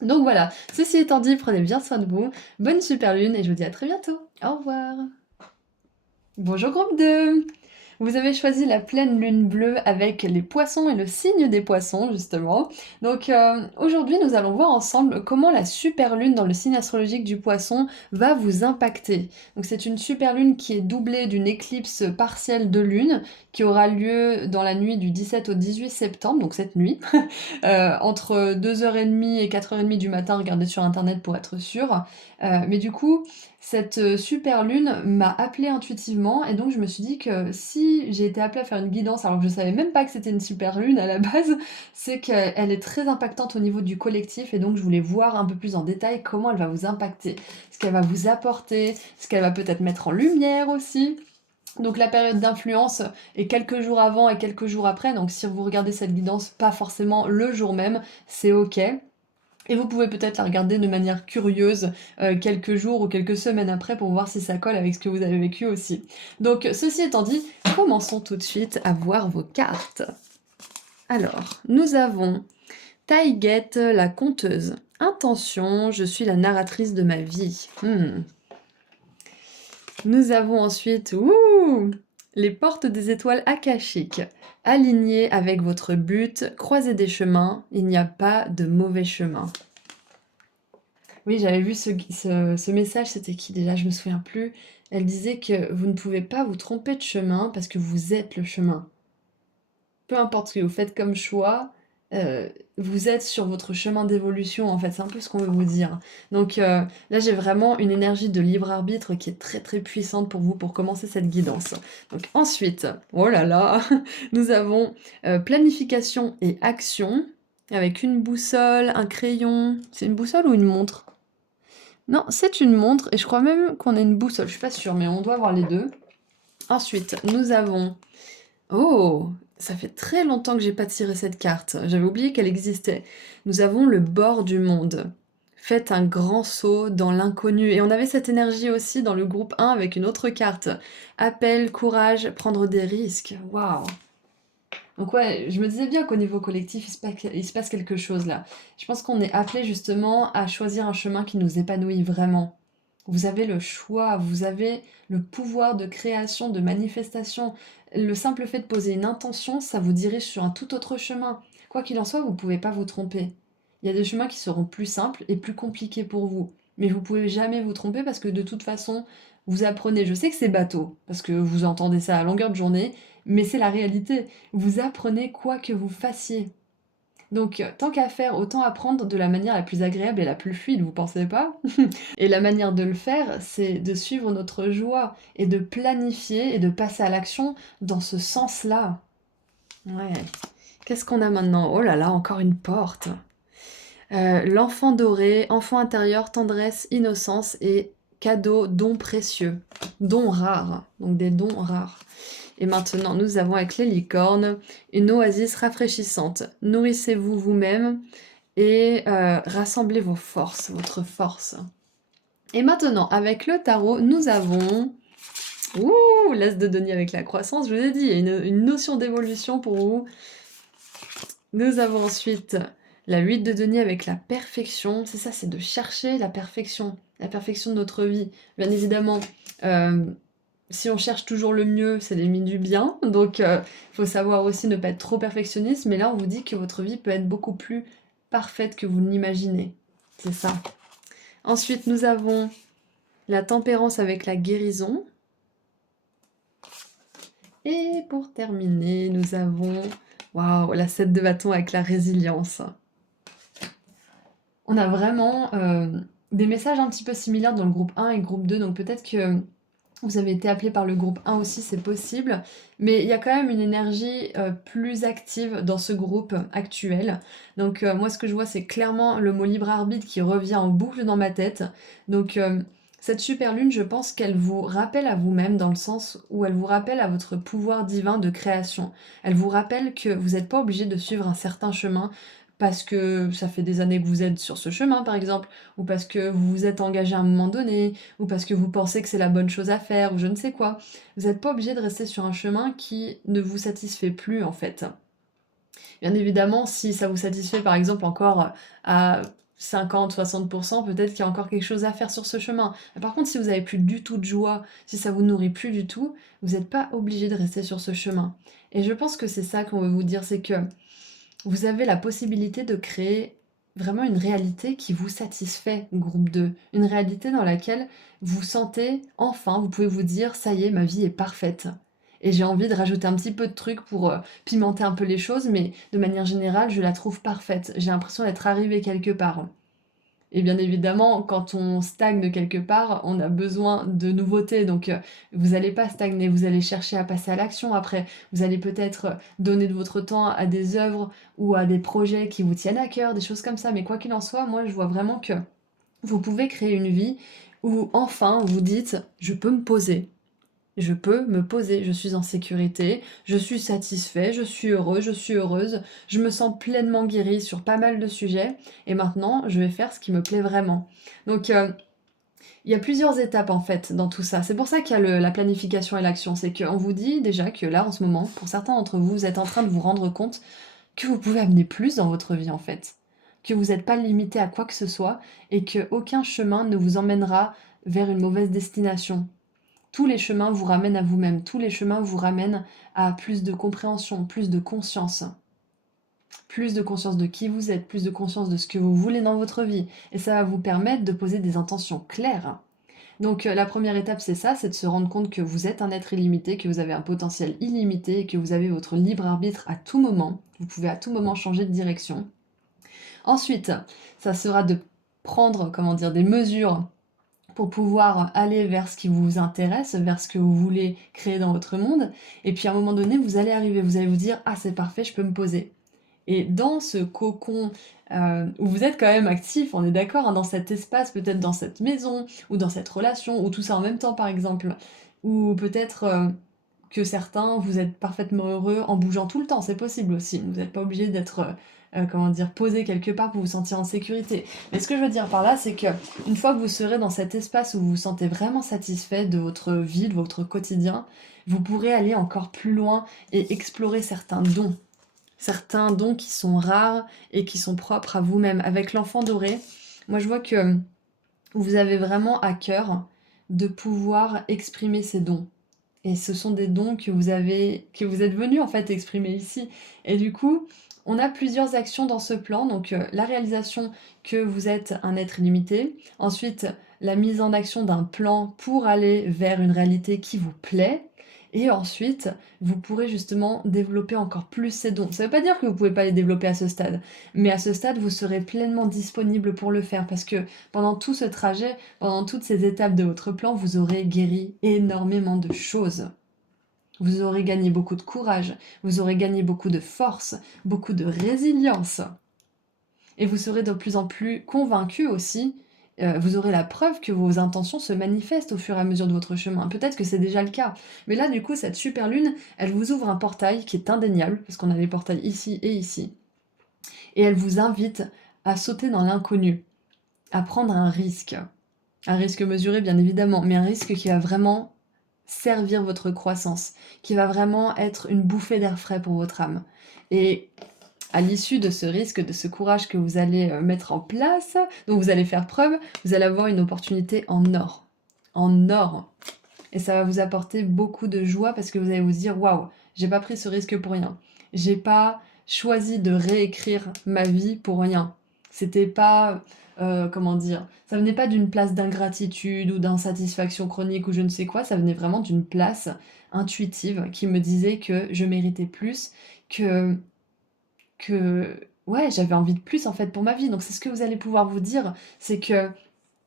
Donc voilà, ceci étant dit, prenez bien soin de vous, bonne super lune et je vous dis à très bientôt. Au revoir. Bonjour groupe 2. Vous avez choisi la pleine lune bleue avec les poissons et le signe des poissons, justement. Donc aujourd'hui, nous allons voir ensemble comment la super lune dans le signe astrologique du poisson va vous impacter. Donc c'est une super lune qui est doublée d'une éclipse partielle de lune qui aura lieu dans la nuit du 17 au 18 septembre, donc cette nuit, entre 2h30 et 4h30 du matin, regardez sur internet pour être sûr. Mais du coup, cette super lune m'a appelée intuitivement et donc je me suis dit que si j'ai été appelée à faire une guidance alors que je savais même pas que c'était une super lune à la base, c'est qu'elle est très impactante au niveau du collectif et donc je voulais voir un peu plus en détail comment elle va vous impacter, ce qu'elle va vous apporter, ce qu'elle va peut-être mettre en lumière aussi. Donc la période d'influence est quelques jours avant et quelques jours après, donc si vous regardez cette guidance pas forcément le jour même, c'est ok. Et vous pouvez peut-être la regarder de manière curieuse quelques jours ou quelques semaines après pour voir si ça colle avec ce que vous avez vécu aussi. Donc ceci étant dit, commençons tout de suite à voir vos cartes. Alors, nous avons Taïguette, la conteuse. Intention, je suis la narratrice de ma vie. Nous avons ensuite, les portes des étoiles akashiques. Alignées avec votre but, croisez des chemins, il n'y a pas de mauvais chemin. Oui, j'avais vu ce message, c'était qui déjà? Je me souviens plus. Elle disait que vous ne pouvez pas vous tromper de chemin parce que vous êtes le chemin. Peu importe ce que vous faites comme choix, heu, vous êtes sur votre chemin d'évolution, en fait, c'est un peu ce qu'on veut vous dire. Donc, là, j'ai vraiment une énergie de libre arbitre qui est très, très puissante pour vous, pour commencer cette guidance. Donc ensuite, oh là là, nous avons, planification et action, avec une boussole, un crayon. C'est une boussole ou une montre? Non, c'est une montre et je crois même qu'on a une boussole, je suis pas sûre, mais on doit avoir les 2. Ensuite, nous avons oh! Ça fait très longtemps que j'ai pas tiré cette carte. J'avais oublié qu'elle existait. Nous avons le bord du monde. Faites un grand saut dans l'inconnu. Et on avait cette énergie aussi dans le groupe 1 avec une autre carte. Appel, courage, prendre des risques. Waouh! Donc ouais, je me disais bien qu'au niveau collectif, il se passe quelque chose là. Je pense qu'on est appelé justement à choisir un chemin qui nous épanouit vraiment. Vous avez le choix, vous avez le pouvoir de création, de manifestation. Le simple fait de poser une intention, ça vous dirige sur un tout autre chemin. Quoi qu'il en soit, vous ne pouvez pas vous tromper. Il y a des chemins qui seront plus simples et plus compliqués pour vous. Mais vous pouvez jamais vous tromper parce que de toute façon, vous apprenez. Je sais que c'est bateau, parce que vous entendez ça à longueur de journée, mais c'est la réalité. Vous apprenez quoi que vous fassiez. Donc, tant qu'à faire, autant apprendre de la manière la plus agréable et la plus fluide, vous pensez pas? Et la manière de le faire, c'est de suivre notre joie et de planifier et de passer à l'action dans ce sens-là. Ouais. Qu'est-ce qu'on a maintenant? Oh là là, encore une porte. L'enfant doré, enfant intérieur, tendresse, innocence et cadeau, don précieux. Dons rares, donc des dons rares. Et maintenant, nous avons avec les licornes une oasis rafraîchissante. Nourrissez-vous vous-même et rassemblez vos forces, votre force. Et maintenant, avec le tarot, nous avons... Ouh, l'as de denier avec la croissance, je vous ai dit, il y a une notion d'évolution pour vous. Nous avons ensuite la 8 de denier avec la perfection. C'est ça, c'est de chercher la perfection de notre vie. Bien évidemment, si on cherche toujours le mieux, c'est l'ennemi du bien. Donc, il faut savoir aussi ne pas être trop perfectionniste. Mais là, on vous dit que votre vie peut être beaucoup plus parfaite que vous ne l'imaginez. C'est ça. Ensuite, nous avons la tempérance avec la guérison. Et pour terminer, nous avons waouh, la 7 de bâton avec la résilience. On a vraiment des messages un petit peu similaires dans le groupe 1 et le groupe 2, donc peut-être que vous avez été appelé par le groupe 1 aussi, c'est possible, mais il y a quand même une énergie plus active dans ce groupe actuel. Donc moi ce que je vois c'est clairement le mot libre arbitre qui revient en boucle dans ma tête. Donc cette super lune, je pense qu'elle vous rappelle à vous-même dans le sens où elle vous rappelle à votre pouvoir divin de création. Elle vous rappelle que vous n'êtes pas obligé de suivre un certain chemin parce que ça fait des années que vous êtes sur ce chemin par exemple, ou parce que vous vous êtes engagé à un moment donné, ou parce que vous pensez que c'est la bonne chose à faire, ou je ne sais quoi. Vous n'êtes pas obligé de rester sur un chemin qui ne vous satisfait plus en fait. Bien évidemment, si ça vous satisfait par exemple encore à 50-60%, peut-être qu'il y a encore quelque chose à faire sur ce chemin. Par contre, si vous n'avez plus du tout de joie, si ça vous nourrit plus du tout, vous n'êtes pas obligé de rester sur ce chemin. Et je pense que c'est ça qu'on veut vous dire, c'est que vous avez la possibilité de créer vraiment une réalité qui vous satisfait, groupe 2. Une réalité dans laquelle vous sentez, enfin, vous pouvez vous dire, ça y est, ma vie est parfaite. Et j'ai envie de rajouter un petit peu de trucs pour pimenter un peu les choses, mais de manière générale, je la trouve parfaite. J'ai l'impression d'être arrivée quelque part. Et bien évidemment, quand on stagne quelque part, on a besoin de nouveautés. Donc, vous n'allez pas stagner, vous allez chercher à passer à l'action après. Vous allez peut-être donner de votre temps à des œuvres ou à des projets qui vous tiennent à cœur, des choses comme ça. Mais quoi qu'il en soit, moi, je vois vraiment que vous pouvez créer une vie où enfin vous dites, je peux me poser. Je peux me poser, je suis en sécurité, je suis satisfait, je suis heureux, je suis heureuse, je me sens pleinement guérie sur pas mal de sujets et maintenant je vais faire ce qui me plaît vraiment. Donc il y a plusieurs étapes en fait dans tout ça. C'est pour ça qu'il y a la planification et l'action. C'est qu'on vous dit déjà que là en ce moment, pour certains d'entre vous, vous êtes en train de vous rendre compte que vous pouvez amener plus dans votre vie en fait. Que vous n'êtes pas limité à quoi que ce soit et qu'aucun chemin ne vous emmènera vers une mauvaise destination. tous les chemins vous ramènent à vous-même, tous les chemins vous ramènent à plus de compréhension, plus de conscience de qui vous êtes, plus de conscience de ce que vous voulez dans votre vie. Et ça va vous permettre de poser des intentions claires. Donc la première étape, c'est ça, c'est de se rendre compte que vous êtes un être illimité, que vous avez un potentiel illimité, et que vous avez votre libre arbitre à tout moment. Vous pouvez à tout moment changer de direction. Ensuite, ça sera de prendre, comment dire, des mesures pour pouvoir aller vers ce qui vous intéresse, vers ce que vous voulez créer dans votre monde. Et puis à un moment donné, vous allez arriver, vous allez vous dire, ah c'est parfait, je peux me poser. Et dans ce cocon où vous êtes quand même actif, on est d'accord, hein, dans cet espace, peut-être dans cette maison, ou dans cette relation, ou tout ça en même temps par exemple, ou peut-être que certains, vous êtes parfaitement heureux en bougeant tout le temps, c'est possible aussi. Vous n'êtes pas obligé d'être, comment dire, posé quelque part pour vous sentir en sécurité. Mais ce que je veux dire par là, c'est que une fois que vous serez dans cet espace où vous vous sentez vraiment satisfait de votre vie, de votre quotidien, vous pourrez aller encore plus loin et explorer certains dons qui sont rares et qui sont propres à vous-même. Avec l'enfant doré, moi je vois que vous avez vraiment à cœur de pouvoir exprimer ces dons. Et ce sont des dons que vous êtes venu en fait exprimer ici. Et du coup, on a plusieurs actions dans ce plan. Donc la réalisation que vous êtes un être illimité. Ensuite, la mise en action d'un plan pour aller vers une réalité qui vous plaît. Et ensuite, vous pourrez justement développer encore plus ces dons. Ça ne veut pas dire que vous ne pouvez pas les développer à ce stade, mais à ce stade, vous serez pleinement disponible pour le faire parce que pendant tout ce trajet, pendant toutes ces étapes de votre plan, vous aurez guéri énormément de choses. Vous aurez gagné beaucoup de courage, vous aurez gagné beaucoup de force, beaucoup de résilience. Et vous serez de plus en plus convaincu aussi, vous aurez la preuve que vos intentions se manifestent au fur et à mesure de votre chemin. Peut-être que c'est déjà le cas. Mais là, du coup, cette super lune, elle vous ouvre un portail qui est indéniable, parce qu'on a des portails ici et ici. Et elle vous invite à sauter dans l'inconnu, à prendre un risque. Un risque mesuré, bien évidemment, mais un risque qui va vraiment servir votre croissance, qui va vraiment être une bouffée d'air frais pour votre âme. Et à l'issue de ce risque, de ce courage que vous allez mettre en place, dont vous allez faire preuve, vous allez avoir une opportunité en or. En or. Et ça va vous apporter beaucoup de joie parce que vous allez vous dire, waouh, j'ai pas pris ce risque pour rien. J'ai pas choisi de réécrire ma vie pour rien. C'était pas, comment dire, ça venait pas d'une place d'ingratitude ou d'insatisfaction chronique ou je ne sais quoi, ça venait vraiment d'une place intuitive qui me disait que je méritais plus, que, ouais, j'avais envie de plus en fait pour ma vie. Donc c'est ce que vous allez pouvoir vous dire, c'est que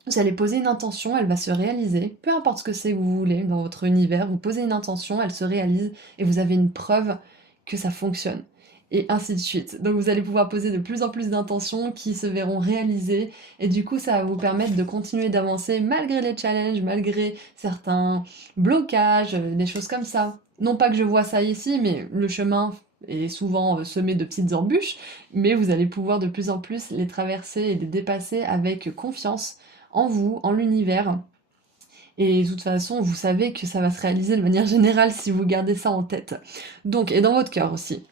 vous allez poser une intention, elle va se réaliser, peu importe ce que c'est que vous voulez dans votre univers, vous posez une intention, elle se réalise et vous avez une preuve que ça fonctionne. Et ainsi de suite. Donc vous allez pouvoir poser de plus en plus d'intentions qui se verront réalisées et du coup ça va vous permettre de continuer d'avancer malgré les challenges, malgré certains blocages, des choses comme ça. Non pas que je vois ça ici, mais le chemin est souvent semé de petites embûches, mais vous allez pouvoir de plus en plus les traverser et les dépasser avec confiance en vous, en l'univers. Et de toute façon, vous savez que ça va se réaliser de manière générale si vous gardez ça en tête. Donc, et dans votre cœur aussi.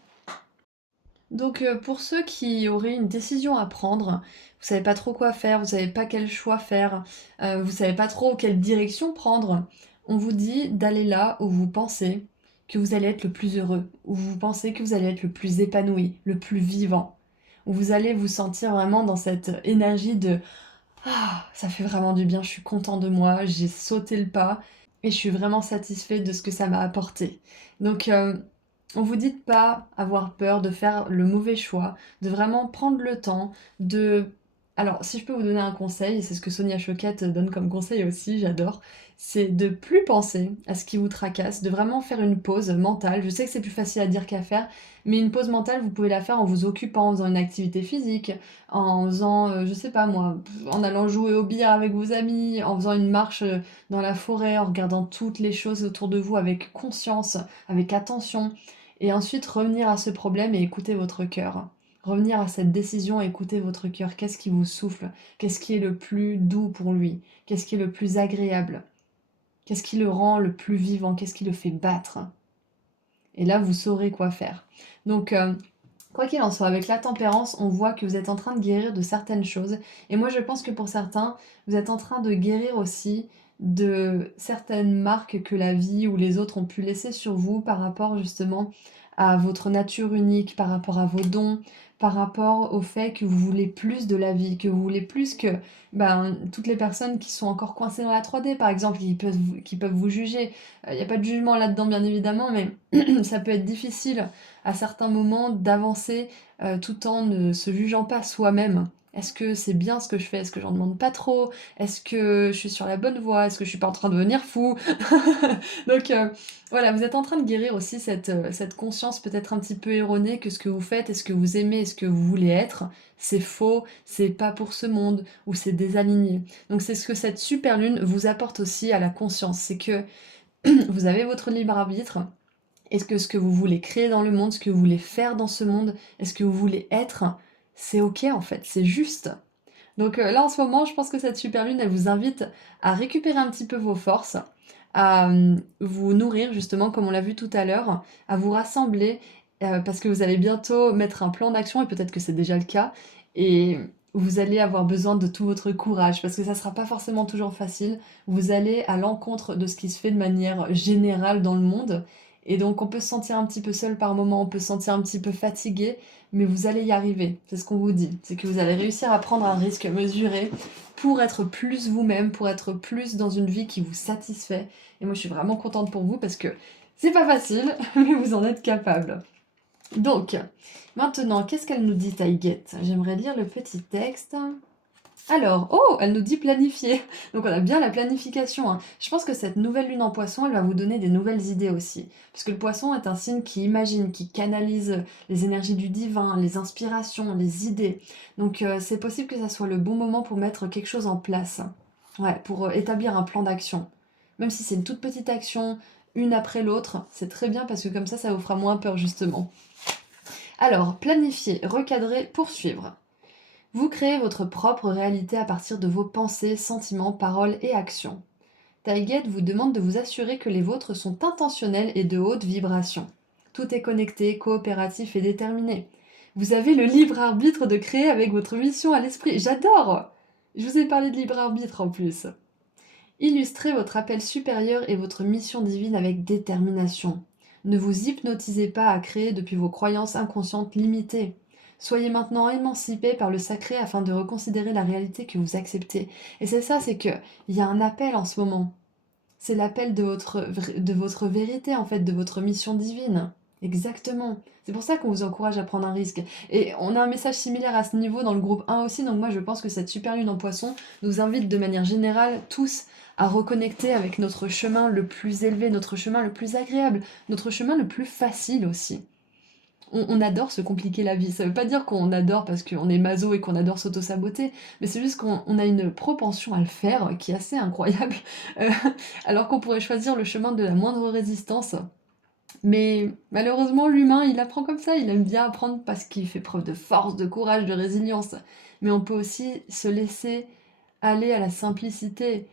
Donc, pour ceux qui auraient une décision à prendre, vous savez pas trop quoi faire, vous savez pas quel choix faire, vous savez pas trop quelle direction prendre, on vous dit d'aller là où vous pensez que vous allez être le plus heureux, où vous pensez que vous allez être le plus épanoui, le plus vivant, où vous allez vous sentir vraiment dans cette énergie de ah, ça fait vraiment du bien, je suis content de moi, j'ai sauté le pas et je suis vraiment satisfait de ce que ça m'a apporté. Donc, on vous dit de pas avoir peur de faire le mauvais choix, de vraiment prendre le temps de... Alors, si je peux vous donner un conseil, et c'est ce que Sonia Choquette donne comme conseil aussi, j'adore, c'est de plus penser à ce qui vous tracasse, de vraiment faire une pause mentale. Je sais que c'est plus facile à dire qu'à faire, mais une pause mentale, vous pouvez la faire en vous occupant, en faisant une activité physique, en faisant, je sais pas moi, en allant jouer au billard avec vos amis, en faisant une marche dans la forêt, en regardant toutes les choses autour de vous avec conscience, avec attention, et ensuite revenir à ce problème et écouter votre cœur. Revenir à cette décision et écouter votre cœur. Qu'est-ce qui vous souffle? Qu'est-ce qui est le plus doux pour lui? Qu'est-ce qui est le plus agréable? Qu'est-ce qui le rend le plus vivant? Qu'est-ce qui le fait battre? Et là, vous saurez quoi faire. Donc, quoi qu'il en soit, avec la tempérance, on voit que vous êtes en train de guérir de certaines choses. Et moi, je pense que pour certains, vous êtes en train de guérir aussi de certaines marques que la vie ou les autres ont pu laisser sur vous par rapport justement à votre nature unique, par rapport à vos dons, par rapport au fait que vous voulez plus de la vie, que vous voulez plus que toutes les personnes qui sont encore coincées dans la 3D, par exemple, qui peuvent vous juger. Il n'y a pas de jugement là-dedans, bien évidemment, mais ça peut être difficile à certains moments d'avancer tout en ne se jugeant pas soi-même. Est-ce que c'est bien ce que je fais? Est-ce que j'en demande pas trop? Est-ce que je suis sur la bonne voie? Est-ce que je suis pas en train de devenir fou? Donc voilà, vous êtes en train de guérir aussi cette conscience peut-être un petit peu erronée que ce que vous faites et ce que vous aimez et ce que vous voulez être, c'est faux, c'est pas pour ce monde ou c'est désaligné. Donc c'est ce que cette super lune vous apporte aussi à la conscience, c'est que vous avez votre libre arbitre. Est-ce que ce que vous voulez créer dans le monde, ce que vous voulez faire dans ce monde, est-ce que vous voulez être, c'est ok en fait, c'est juste. Donc là, en ce moment, je pense que cette super lune, elle vous invite à récupérer un petit peu vos forces, à vous nourrir justement, comme on l'a vu tout à l'heure, à vous rassembler, parce que vous allez bientôt mettre un plan d'action, et peut-être que c'est déjà le cas, et vous allez avoir besoin de tout votre courage, parce que ça sera pas forcément toujours facile. Vous allez à l'encontre de ce qui se fait de manière générale dans le monde, et donc on peut se sentir un petit peu seul par moment, on peut se sentir un petit peu fatigué, mais vous allez y arriver, c'est ce qu'on vous dit. C'est que vous allez réussir à prendre un risque mesuré pour être plus vous-même, pour être plus dans une vie qui vous satisfait. Et moi, je suis vraiment contente pour vous parce que c'est pas facile, mais vous en êtes capable. Donc, maintenant, qu'est-ce qu'elle nous dit, Taïguette? J'aimerais lire le petit texte. Alors, oh, elle nous dit planifier. Donc on a bien la planification, hein. Je pense que cette nouvelle lune en poisson, elle va vous donner des nouvelles idées aussi. Puisque le poisson est un signe qui imagine, qui canalise les énergies du divin, les inspirations, les idées. Donc c'est possible que ça soit le bon moment pour mettre quelque chose en place. Ouais, pour établir un plan d'action. Même si c'est une toute petite action, une après l'autre, c'est très bien parce que comme ça vous fera moins peur justement. Alors, planifier, recadrer, poursuivre. Vous créez votre propre réalité à partir de vos pensées, sentiments, paroles et actions. Taïget vous demande de vous assurer que les vôtres sont intentionnels et de haute vibration. Tout est connecté, coopératif et déterminé. Vous avez le libre arbitre de créer avec votre mission à l'esprit. J'adore! Je vous ai parlé de libre arbitre en plus. Illustrez votre appel supérieur et votre mission divine avec détermination. Ne vous hypnotisez pas à créer depuis vos croyances inconscientes limitées. Soyez maintenant émancipé par le sacré afin de reconsidérer la réalité que vous acceptez. Et c'est ça, c'est que il y a un appel en ce moment. C'est l'appel de votre vérité, en fait, de votre mission divine. Exactement. C'est pour ça qu'on vous encourage à prendre un risque. Et on a un message similaire à ce niveau dans le groupe 1 aussi, donc moi je pense que cette super lune en poisson nous invite de manière générale tous à reconnecter avec notre chemin le plus élevé, notre chemin le plus agréable, notre chemin le plus facile aussi. On adore se compliquer la vie. Ça veut pas dire qu'on adore parce qu'on est maso et qu'on adore s'auto-saboter, mais c'est juste qu'on a une propension à le faire qui est assez incroyable, euh, alors qu'on pourrait choisir le chemin de la moindre résistance. Mais malheureusement, l'humain, il apprend comme ça, il aime bien apprendre parce qu'il fait preuve de force, de courage, de résilience. Mais on peut aussi se laisser aller à la simplicité,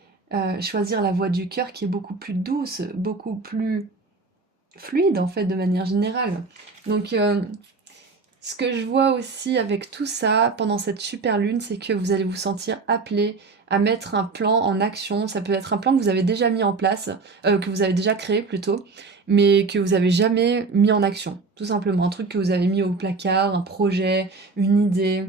choisir la voie du cœur qui est beaucoup plus douce, beaucoup plus fluide en fait de manière générale. Donc ce que je vois aussi avec tout ça pendant cette super lune, c'est que vous allez vous sentir appelé à mettre un plan en action. Ça peut être un plan que vous avez déjà mis en place, que vous avez déjà créé plutôt, mais que vous avez jamais mis en action. Tout simplement, un truc que vous avez mis au placard, un projet, une idée.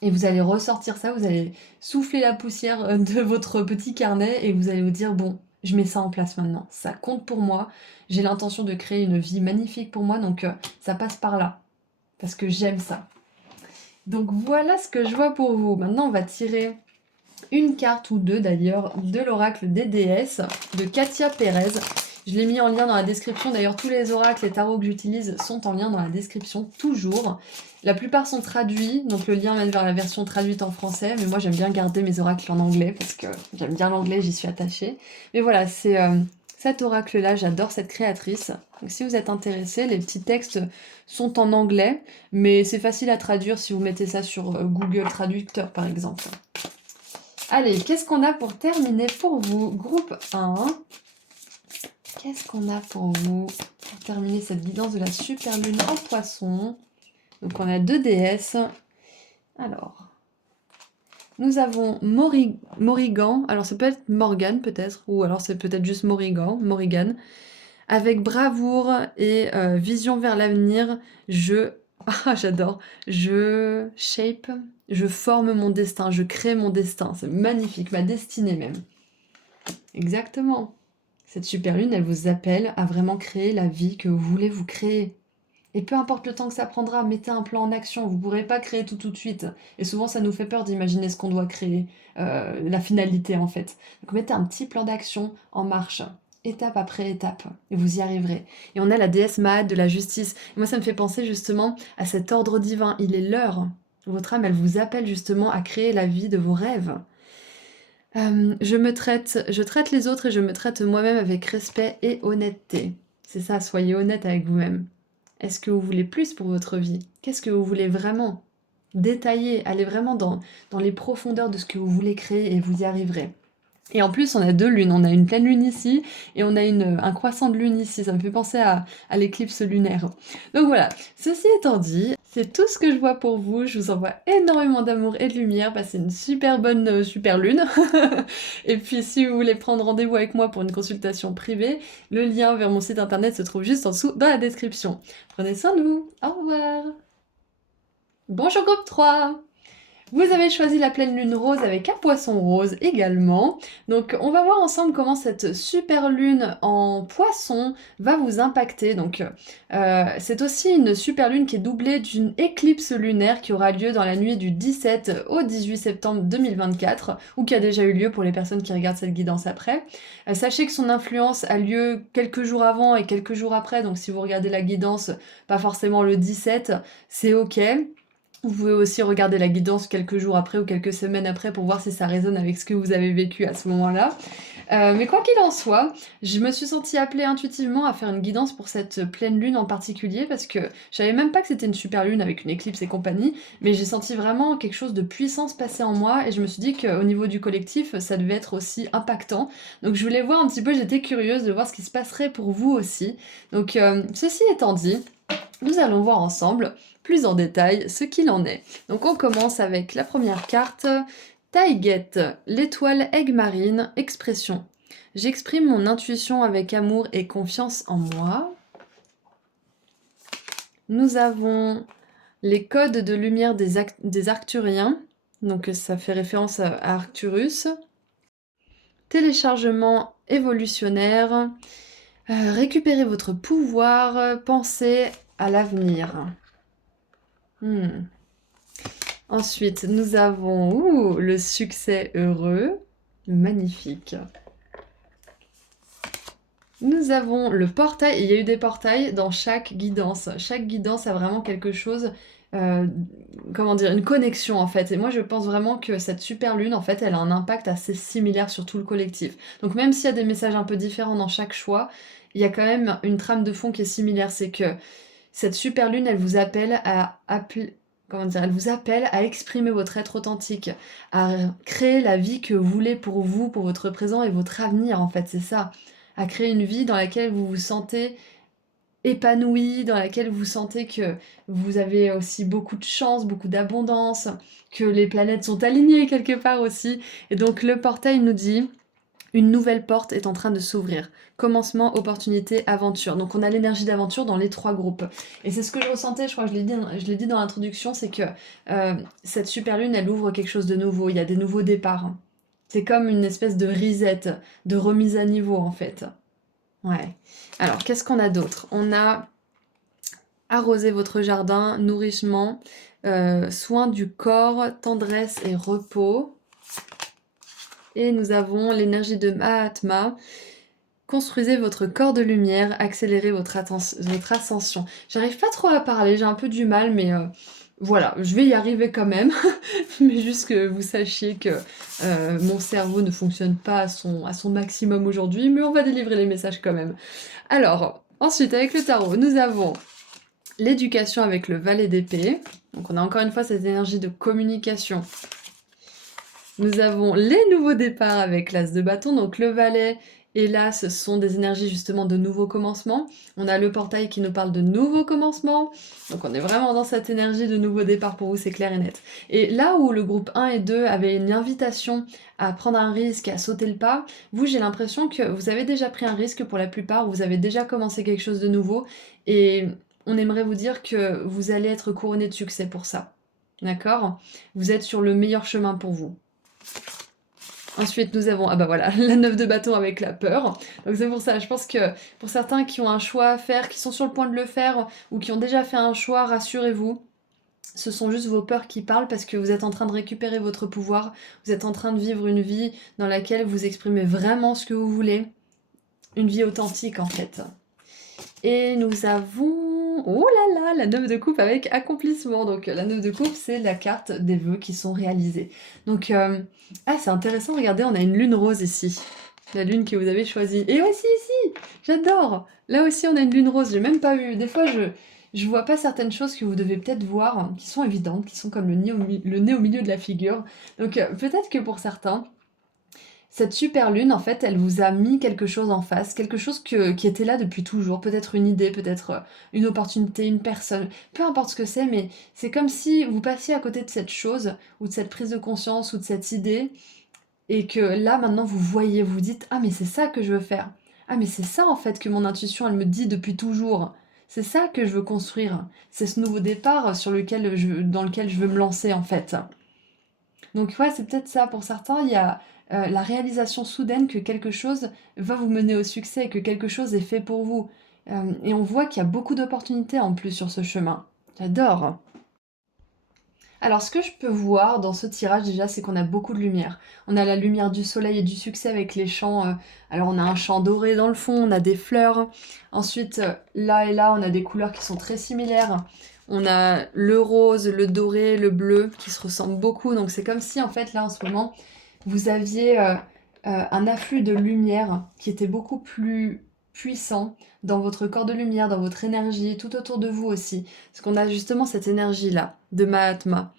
Et vous allez ressortir ça, vous allez souffler la poussière de votre petit carnet et vous allez vous dire, bon, je mets ça en place maintenant. Ça compte pour moi. J'ai l'intention de créer une vie magnifique pour moi, donc ça passe par là. Parce que j'aime ça. Donc voilà ce que je vois pour vous. Maintenant, on va tirer une carte ou deux d'ailleurs de l'oracle des déesses de Katia Pérez. Je l'ai mis en lien dans la description. D'ailleurs, tous les oracles et tarots que j'utilise sont en lien dans la description, toujours. La plupart sont traduits, donc le lien mène vers la version traduite en français. Mais moi, j'aime bien garder mes oracles en anglais parce que j'aime bien l'anglais, j'y suis attachée. Mais voilà, c'est cet oracle-là, j'adore cette créatrice. Donc si vous êtes intéressé, les petits textes sont en anglais, mais c'est facile à traduire si vous mettez ça sur Google Traducteur, par exemple. Allez, qu'est-ce qu'on a pour terminer pour vous? Groupe 1. Qu'est-ce qu'on a pour vous pour terminer cette guidance de la super lune en poisson? Donc on a deux déesses. Alors, Nous avons Morrigan, alors ça peut être Morgan peut-être, ou alors c'est peut-être juste Morrigan. Avec bravoure et vision vers l'avenir, ah, j'adore, je forme mon destin, je crée mon destin. C'est magnifique, ma destinée même. Exactement. Cette super lune, elle vous appelle à vraiment créer la vie que vous voulez vous créer. Et peu importe le temps que ça prendra, mettez un plan en action. Vous ne pourrez pas créer tout de suite. Et souvent, ça nous fait peur d'imaginer ce qu'on doit créer, la finalité en fait. Donc mettez un petit plan d'action en marche, étape après étape, et vous y arriverez. Et on a la déesse Maat de la justice. Et moi, ça me fait penser justement à cet ordre divin. Il est l'heure. Votre âme, elle vous appelle justement à créer la vie de vos rêves. Je traite les autres et je me traite moi-même avec respect et honnêteté. C'est ça, soyez honnête avec vous-même. Est-ce que vous voulez plus pour votre vie? Qu'est-ce que vous voulez vraiment? Détaillez, allez vraiment dans les profondeurs de ce que vous voulez créer et vous y arriverez. Et en plus, on a 2 lunes. On a une pleine lune ici et on a un croissant de lune ici. Ça me fait penser à l'éclipse lunaire. Donc voilà, ceci étant dit, c'est tout ce que je vois pour vous. Je vous envoie énormément d'amour et de lumière. Passez une super bonne super lune. Et puis si vous voulez prendre rendez-vous avec moi pour une consultation privée, le lien vers mon site internet se trouve juste en dessous dans la description. Prenez soin de vous. Au revoir. Bonjour groupe 3. Vous avez choisi la pleine lune rose avec un poisson rose également. Donc on va voir ensemble comment cette super lune en poisson va vous impacter. Donc c'est aussi une super lune qui est doublée d'une éclipse lunaire qui aura lieu dans la nuit du 17 au 18 septembre 2024 ou qui a déjà eu lieu pour les personnes qui regardent cette guidance après. Sachez que son influence a lieu quelques jours avant et quelques jours après. Donc si vous regardez la guidance, pas forcément le 17, c'est ok. Vous pouvez aussi regarder la guidance quelques jours après ou quelques semaines après pour voir si ça résonne avec ce que vous avez vécu à ce moment-là. Mais quoi qu'il en soit, je me suis sentie appelée intuitivement à faire une guidance pour cette pleine lune en particulier parce que je savais même pas que c'était une super lune avec une éclipse et compagnie, mais j'ai senti vraiment quelque chose de puissant se passer en moi et je me suis dit qu'au niveau du collectif, ça devait être aussi impactant. Donc je voulais voir un petit peu, j'étais curieuse de voir ce qui se passerait pour vous aussi. Donc ceci étant dit, nous allons voir ensemble plus en détail ce qu'il en est. Donc on commence avec la première carte, Taïguette, l'étoile aigue marine, expression. J'exprime mon intuition avec amour et confiance en moi. Nous avons les codes de lumière des Arcturiens, donc ça fait référence à Arcturus. Téléchargement évolutionnaire. Récupérez votre pouvoir, pensez à l'avenir. Ensuite, nous avons le succès heureux. Magnifique. Nous avons le portail. Il y a eu des portails dans chaque guidance. Chaque guidance a vraiment quelque chose, comment dire, une connexion en fait. Et moi, je pense vraiment que cette super lune, en fait, elle a un impact assez similaire sur tout le collectif. Donc même s'il y a des messages un peu différents dans chaque choix, il y a quand même une trame de fond qui est similaire. C'est que cette super lune, elle vous appelle elle vous appelle à exprimer votre être authentique, à créer la vie que vous voulez pour vous, pour votre présent et votre avenir, en fait, c'est ça. À créer une vie dans laquelle vous vous sentez épanoui, dans laquelle vous sentez que vous avez aussi beaucoup de chance, beaucoup d'abondance, que les planètes sont alignées quelque part aussi. Et donc le portail nous dit... Une nouvelle porte est en train de s'ouvrir. Commencement, opportunité, aventure. Donc on a l'énergie d'aventure dans les 3 groupes. Et c'est ce que je ressentais, je crois que je l'ai dit dans l'introduction, c'est que cette super lune, elle ouvre quelque chose de nouveau. Il y a des nouveaux départs. C'est comme une espèce de reset, de remise à niveau en fait. Ouais. Alors, qu'est-ce qu'on a d'autre? On a arroser votre jardin, nourrissement, soin du corps, tendresse et repos. Et nous avons l'énergie de Mahatma. Construisez votre corps de lumière, accélérez votre ascension. J'arrive pas trop à parler, j'ai un peu du mal, mais voilà, je vais y arriver quand même. Mais juste que vous sachiez que mon cerveau ne fonctionne pas à son maximum aujourd'hui, mais on va délivrer les messages quand même. Alors, ensuite, avec le tarot, nous avons l'éducation avec le valet d'épée. Donc on a encore une fois cette énergie de communication. Nous avons les nouveaux départs avec l'as de bâton, donc le valet Et là, ce sont des énergies justement de nouveaux commencements. On a le portail qui nous parle de nouveaux commencements. Donc on est vraiment dans cette énergie de nouveau départ pour vous, c'est clair et net. Et là où le groupe 1 et 2 avait une invitation à prendre un risque, à sauter le pas, vous, j'ai l'impression que vous avez déjà pris un risque pour la plupart, vous avez déjà commencé quelque chose de nouveau, et on aimerait vous dire que vous allez être couronné de succès pour ça. D'accord? Vous êtes sur le meilleur chemin pour vous. Ensuite, nous avons, ah bah voilà, la 9 de bâton avec la peur. Donc c'est pour ça, je pense que pour certains qui ont un choix à faire, qui sont sur le point de le faire, ou qui ont déjà fait un choix, rassurez-vous, ce sont juste vos peurs qui parlent parce que vous êtes en train de récupérer votre pouvoir, vous êtes en train de vivre une vie dans laquelle vous exprimez vraiment ce que vous voulez, une vie authentique en fait. Et nous avons, oh là là, la 9 de coupe avec accomplissement. Donc la 9 de coupe, c'est la carte des vœux qui sont réalisés. Donc, c'est intéressant, regardez, on a une lune rose ici. La lune que vous avez choisie. Et aussi ici, j'adore. Là aussi, on a une lune rose, j'ai même pas vu. Des fois, je vois pas certaines choses que vous devez peut-être voir, qui sont évidentes, qui sont comme le nez au milieu de la figure. Donc peut-être que pour certains, cette super lune, en fait, elle vous a mis quelque chose en face, quelque chose qui était là depuis toujours, peut-être une idée, peut-être une opportunité, une personne, peu importe ce que c'est, mais c'est comme si vous passiez à côté de cette chose, ou de cette prise de conscience, ou de cette idée, et que là, maintenant, vous voyez, vous dites, ah mais c'est ça que je veux faire. Ah mais c'est ça, en fait, que mon intuition, elle me dit depuis toujours. C'est ça que je veux construire. C'est ce nouveau départ dans lequel je veux me lancer, en fait. Donc ouais, c'est peut-être ça. Pour certains, il y a la réalisation soudaine que quelque chose va vous mener au succès, que quelque chose est fait pour vous. Et on voit qu'il y a beaucoup d'opportunités en plus sur ce chemin. J'adore. Alors ce que je peux voir dans ce tirage déjà, c'est qu'on a beaucoup de lumière. On a la lumière du soleil et du succès avec les champs. Alors on a un champ doré dans le fond, on a des fleurs. Ensuite, là et là, on a des couleurs qui sont très similaires. On a le rose, le doré, le bleu qui se ressemblent beaucoup. Donc c'est comme si en fait là en ce moment, vous aviez un afflux de lumière qui était beaucoup plus puissant dans votre corps de lumière, dans votre énergie, tout autour de vous aussi. Parce qu'on a justement cette énergie-là de Mahatma.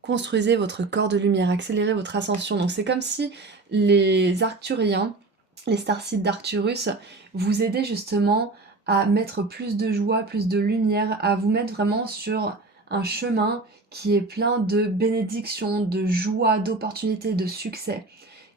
Construisez votre corps de lumière, accélérez votre ascension. Donc c'est comme si les Arcturiens, les starseeds d'Arcturus, vous aidaient justement à mettre plus de joie, plus de lumière, à vous mettre vraiment sur un chemin qui est plein de bénédictions, de joie, d'opportunités, de succès.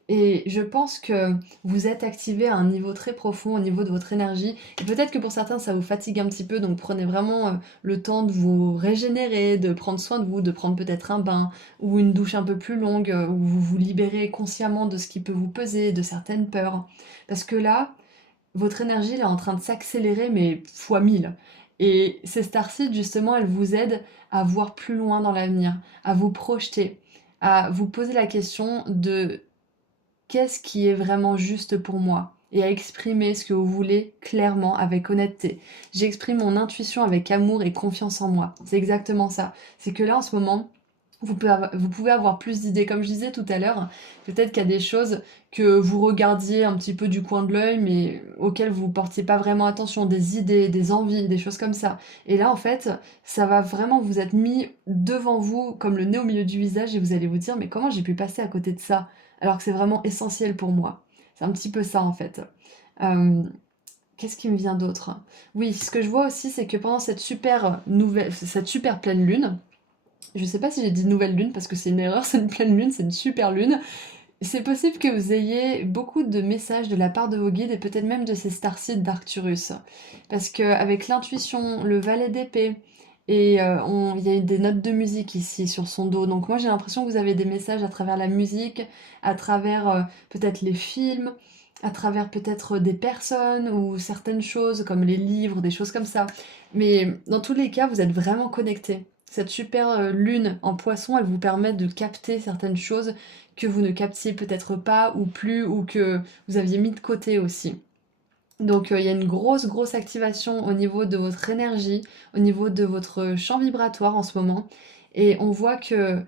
Et je pense que vous êtes activé à un niveau très profond au niveau de votre énergie. Et peut-être que pour certains, ça vous fatigue un petit peu, donc prenez vraiment le temps de vous régénérer, de prendre soin de vous, de prendre peut-être un bain ou une douche un peu plus longue, où vous vous libérez consciemment de ce qui peut vous peser, de certaines peurs. Parce que là, votre énergie elle est en train de s'accélérer, mais fois 1000. Et ces starseeds, justement, elles vous aident à voir plus loin dans l'avenir, à vous projeter, à vous poser la question de qu'est-ce qui est vraiment juste pour moi et à exprimer ce que vous voulez clairement avec honnêteté. J'exprime mon intuition avec amour et confiance en moi. C'est exactement ça. C'est que là en ce moment, vous pouvez avoir plus d'idées. Comme je disais tout à l'heure, peut-être qu'il y a des choses que vous regardiez un petit peu du coin de l'œil, mais auxquelles vous ne portiez pas vraiment attention, des idées, des envies, des choses comme ça. Et là, en fait, ça va vraiment vous être mis devant vous comme le nez au milieu du visage et vous allez vous dire, mais comment j'ai pu passer à côté de ça alors que c'est vraiment essentiel pour moi. C'est un petit peu ça, en fait. Euh, Qu'est-ce qui me vient d'autre? Oui, ce que je vois aussi, c'est que pendant cette super pleine lune, je sais pas si j'ai dit nouvelle lune parce que c'est une erreur, c'est une pleine lune, c'est une super lune. C'est possible que vous ayez beaucoup de messages de la part de vos guides et peut-être même de ces starseeds d'Arcturus. Parce qu'avec l'intuition, le valet d'épée, et il y a des notes de musique ici sur son dos. Donc moi j'ai l'impression que vous avez des messages à travers la musique, à travers peut-être les films, à travers peut-être des personnes ou certaines choses comme les livres, des choses comme ça. Mais dans tous les cas, vous êtes vraiment connectés. Cette super lune en poisson, elle vous permet de capter certaines choses que vous ne captiez peut-être pas ou plus ou que vous aviez mis de côté aussi. Donc il y a une grosse, grosse activation au niveau de votre énergie, au niveau de votre champ vibratoire en ce moment. Et on voit que,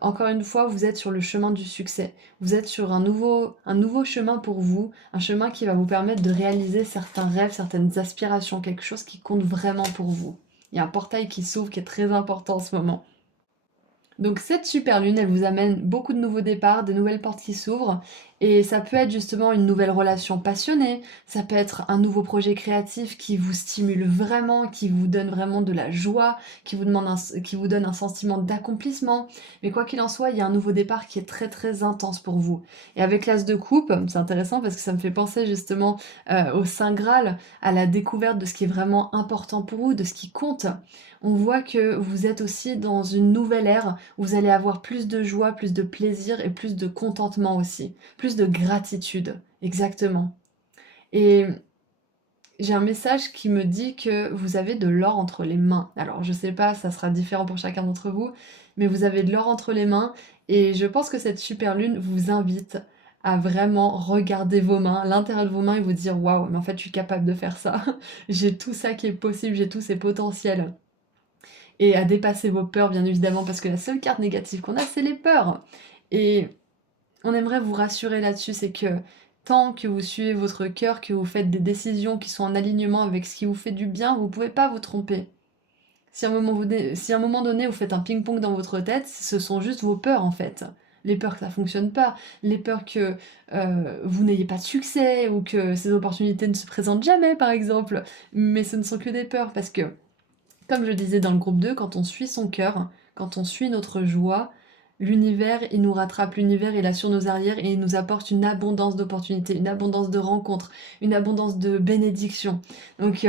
encore une fois, vous êtes sur le chemin du succès. Vous êtes sur un nouveau chemin pour vous, un chemin qui va vous permettre de réaliser certains rêves, certaines aspirations, quelque chose qui compte vraiment pour vous. Il y a un portail qui s'ouvre qui est très important en ce moment. Donc cette super lune, elle vous amène beaucoup de nouveaux départs, de nouvelles portes qui s'ouvrent Et ça peut être justement une nouvelle relation passionnée, ça peut être un nouveau projet créatif qui vous stimule vraiment, qui vous donne vraiment de la joie, qui vous donne un sentiment d'accomplissement. Mais quoi qu'il en soit, il y a un nouveau départ qui est très très intense pour vous. Et avec l'As de coupe, c'est intéressant parce que ça me fait penser justement au Saint Graal, à la découverte de ce qui est vraiment important pour vous, de ce qui compte. On voit que vous êtes aussi dans une nouvelle ère où vous allez avoir plus de joie, plus de plaisir et plus de contentement aussi, plus de gratitude, exactement. Et j'ai un message qui me dit que vous avez de l'or entre les mains. Alors je sais pas, ça sera différent pour chacun d'entre vous, mais vous avez de l'or entre les mains et je pense que cette super lune vous invite à vraiment regarder vos mains, l'intérieur de vos mains et vous dire waouh, mais en fait je suis capable de faire ça. J'ai tout ça qui est possible, j'ai tous ces potentiels. Et à dépasser vos peurs bien évidemment parce que la seule carte négative qu'on a c'est les peurs. Et on aimerait vous rassurer là-dessus, c'est que tant que vous suivez votre cœur, que vous faites des décisions qui sont en alignement avec ce qui vous fait du bien, vous ne pouvez pas vous tromper. Si à un moment donné vous faites un ping-pong dans votre tête, ce sont juste vos peurs en fait. Les peurs que ça fonctionne pas, les peurs que vous n'ayez pas de succès ou que ces opportunités ne se présentent jamais par exemple. Mais ce ne sont que des peurs parce que, comme je disais dans le groupe 2, quand on suit son cœur, quand on suit notre joie, l'univers, il nous rattrape, l'univers, il assure nos arrières et il nous apporte une abondance d'opportunités, une abondance de rencontres, une abondance de bénédictions. Donc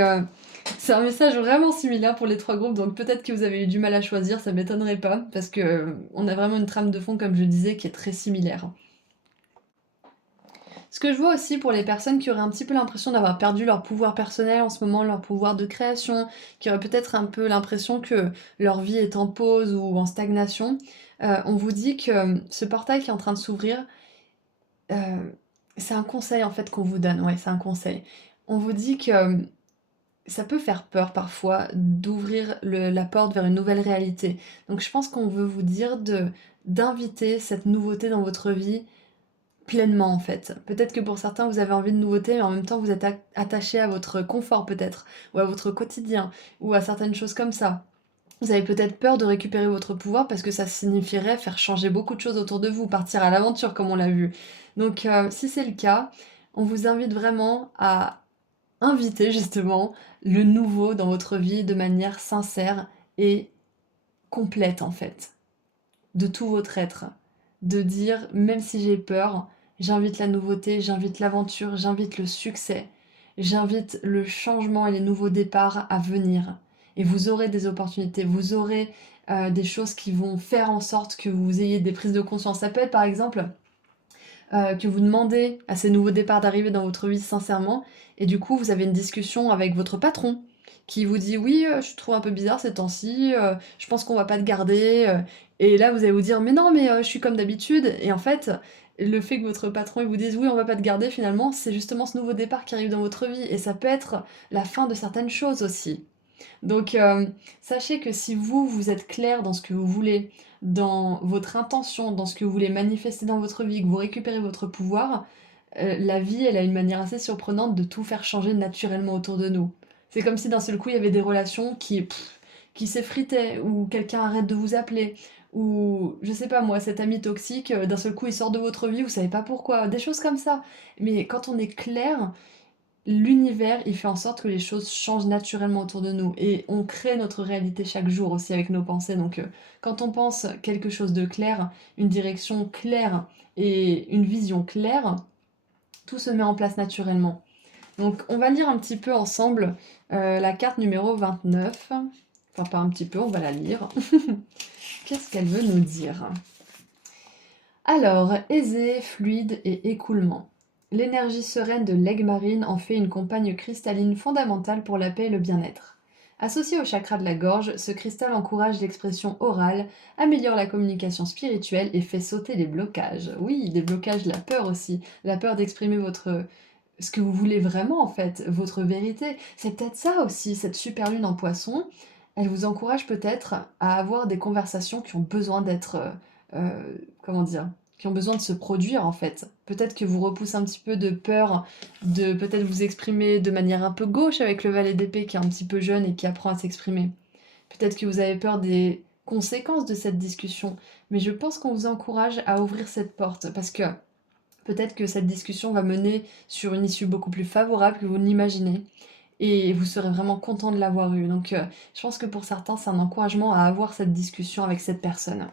c'est un message vraiment similaire pour les trois groupes, donc peut-être que vous avez eu du mal à choisir, ça m'étonnerait pas, parce que on a vraiment une trame de fond, comme je disais, qui est très similaire. Ce que je vois aussi pour les personnes qui auraient un petit peu l'impression d'avoir perdu leur pouvoir personnel en ce moment, leur pouvoir de création, qui auraient peut-être un peu l'impression que leur vie est en pause ou en stagnation, on vous dit que ce portail qui est en train de s'ouvrir, c'est un conseil en fait qu'on vous donne, ouais, c'est un conseil. On vous dit que ça peut faire peur parfois d'ouvrir la porte vers une nouvelle réalité. Donc je pense qu'on veut vous dire d'inviter cette nouveauté dans votre vie pleinement en fait. Peut-être que pour certains vous avez envie de nouveautés, mais en même temps vous êtes attaché à votre confort peut-être, ou à votre quotidien, ou à certaines choses comme ça. Vous avez peut-être peur de récupérer votre pouvoir parce que ça signifierait faire changer beaucoup de choses autour de vous, partir à l'aventure comme on l'a vu. Donc si c'est le cas, on vous invite vraiment à inviter justement le nouveau dans votre vie de manière sincère et complète en fait de tout votre être. De dire, même si j'ai peur, j'invite la nouveauté, j'invite l'aventure, j'invite le succès, j'invite le changement et les nouveaux départs à venir. Et vous aurez des opportunités, vous aurez des choses qui vont faire en sorte que vous ayez des prises de conscience. Ça peut être par exemple que vous demandez à ces nouveaux départs d'arriver dans votre vie sincèrement, et du coup vous avez une discussion avec votre patron qui vous dit oui, je te trouve un peu bizarre ces temps-ci, je pense qu'on va pas te garder, et là vous allez vous dire mais non mais je suis comme d'habitude, et en fait le fait que votre patron il vous dise oui on va pas te garder finalement c'est justement ce nouveau départ qui arrive dans votre vie, et ça peut être la fin de certaines choses aussi. Donc, sachez que si vous, vous êtes clair dans ce que vous voulez, dans votre intention, dans ce que vous voulez manifester dans votre vie, que vous récupérez votre pouvoir, la vie, elle a une manière assez surprenante de tout faire changer naturellement autour de nous. C'est comme si d'un seul coup, il y avait des relations qui s'effritaient, ou quelqu'un arrête de vous appeler, ou je sais pas moi, cet ami toxique, d'un seul coup, il sort de votre vie, vous savez pas pourquoi, des choses comme ça. Mais quand on est clair, l'univers, il fait en sorte que les choses changent naturellement autour de nous et on crée notre réalité chaque jour aussi avec nos pensées. Donc quand on pense quelque chose de clair, une direction claire et une vision claire, tout se met en place naturellement. Donc on va lire un petit peu ensemble la carte numéro 29. Enfin pas un petit peu, on va la lire. Qu'est-ce qu'elle veut nous dire? Alors, aisé, fluide et écoulement. L'énergie sereine de l'aigle marine en fait une compagne cristalline fondamentale pour la paix et le bien-être. Associé au chakra de la gorge, ce cristal encourage l'expression orale, améliore la communication spirituelle et fait sauter les blocages. Oui, des blocages, la peur aussi, la peur d'exprimer ce que vous voulez vraiment en fait, votre vérité. C'est peut-être ça aussi, cette super lune en poisson, elle vous encourage peut-être à avoir des conversations qui ont besoin d'être, comment dire, qui ont besoin de se produire en fait. Peut-être que vous repousse un petit peu de peur de peut-être vous exprimer de manière un peu gauche avec le valet d'épée qui est un petit peu jeune et qui apprend à s'exprimer. Peut-être que vous avez peur des conséquences de cette discussion, mais je pense qu'on vous encourage à ouvrir cette porte parce que Peut-être que cette discussion va mener sur une issue beaucoup plus favorable que vous ne l'imaginez et vous serez vraiment content de l'avoir eue. Donc je pense que pour certains, c'est un encouragement à avoir cette discussion avec cette personne.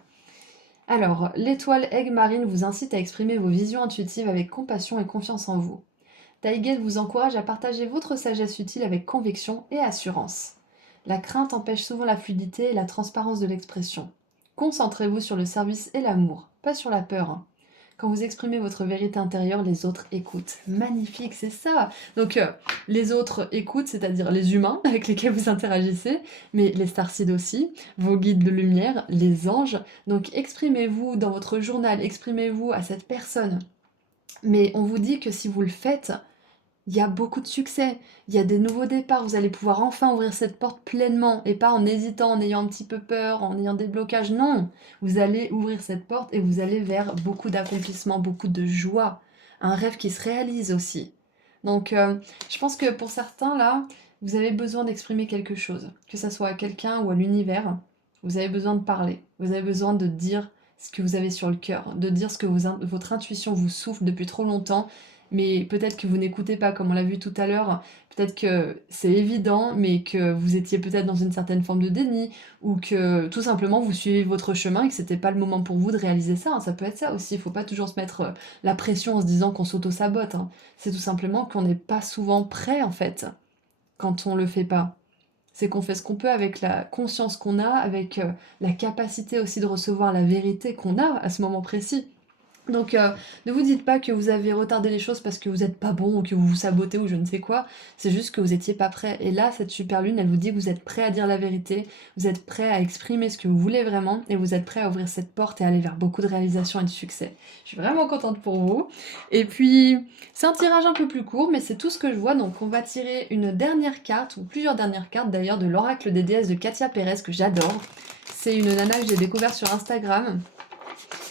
Alors, l'étoile aigle marine vous incite à exprimer vos visions intuitives avec compassion et confiance en vous. Taïgate vous encourage à partager votre sagesse utile avec conviction et assurance. La crainte empêche souvent la fluidité et la transparence de l'expression. Concentrez-vous sur le service et l'amour, pas sur la peur, hein. Quand vous exprimez votre vérité intérieure, les autres écoutent. Magnifique, c'est ça. Donc, les autres écoutent, c'est-à-dire les humains avec lesquels vous interagissez, mais les starseeds aussi, vos guides de lumière, les anges. Donc, exprimez-vous dans votre journal, exprimez-vous à cette personne. Mais on vous dit que si vous le faites, il y a beaucoup de succès, il y a des nouveaux départs, vous allez pouvoir enfin ouvrir cette porte pleinement et pas en hésitant, en ayant un petit peu peur, en ayant des blocages. Non, vous allez ouvrir cette porte et vous allez vers beaucoup d'accomplissement, beaucoup de joie, un rêve qui se réalise aussi. Donc, je pense que pour certains, là, vous avez besoin d'exprimer quelque chose, que ça soit à quelqu'un ou à l'univers. Vous avez besoin de parler, vous avez besoin de dire ce que vous avez sur le cœur, de dire ce que votre intuition vous souffle depuis trop longtemps, mais peut-être que vous n'écoutez pas, comme on l'a vu tout à l'heure, peut-être que c'est évident, mais que vous étiez peut-être dans une certaine forme de déni, ou que tout simplement vous suivez votre chemin et que c'était pas le moment pour vous de réaliser ça, hein. Ça peut être ça aussi, il faut pas toujours se mettre la pression en se disant qu'on s'auto-sabote, hein. C'est tout simplement qu'on n'est pas souvent prêt en fait, quand on le fait pas. C'est qu'on fait ce qu'on peut avec la conscience qu'on a, avec la capacité aussi de recevoir la vérité qu'on a à ce moment précis. Donc ne vous dites pas que vous avez retardé les choses parce que vous n'êtes pas bon ou que vous vous sabotez ou je ne sais quoi, c'est juste que vous n'étiez pas prêt. Et là, cette super lune, elle vous dit que vous êtes prêt à dire la vérité, vous êtes prêt à exprimer ce que vous voulez vraiment et vous êtes prêt à ouvrir cette porte et aller vers beaucoup de réalisations et de succès. Je suis vraiment contente pour vous. Et puis, c'est un tirage un peu plus court, mais c'est tout ce que je vois. Donc on va tirer une dernière carte, ou plusieurs dernières cartes d'ailleurs, de l'oracle des déesses de Katia Pérez que j'adore. C'est une nana que j'ai découvert sur Instagram.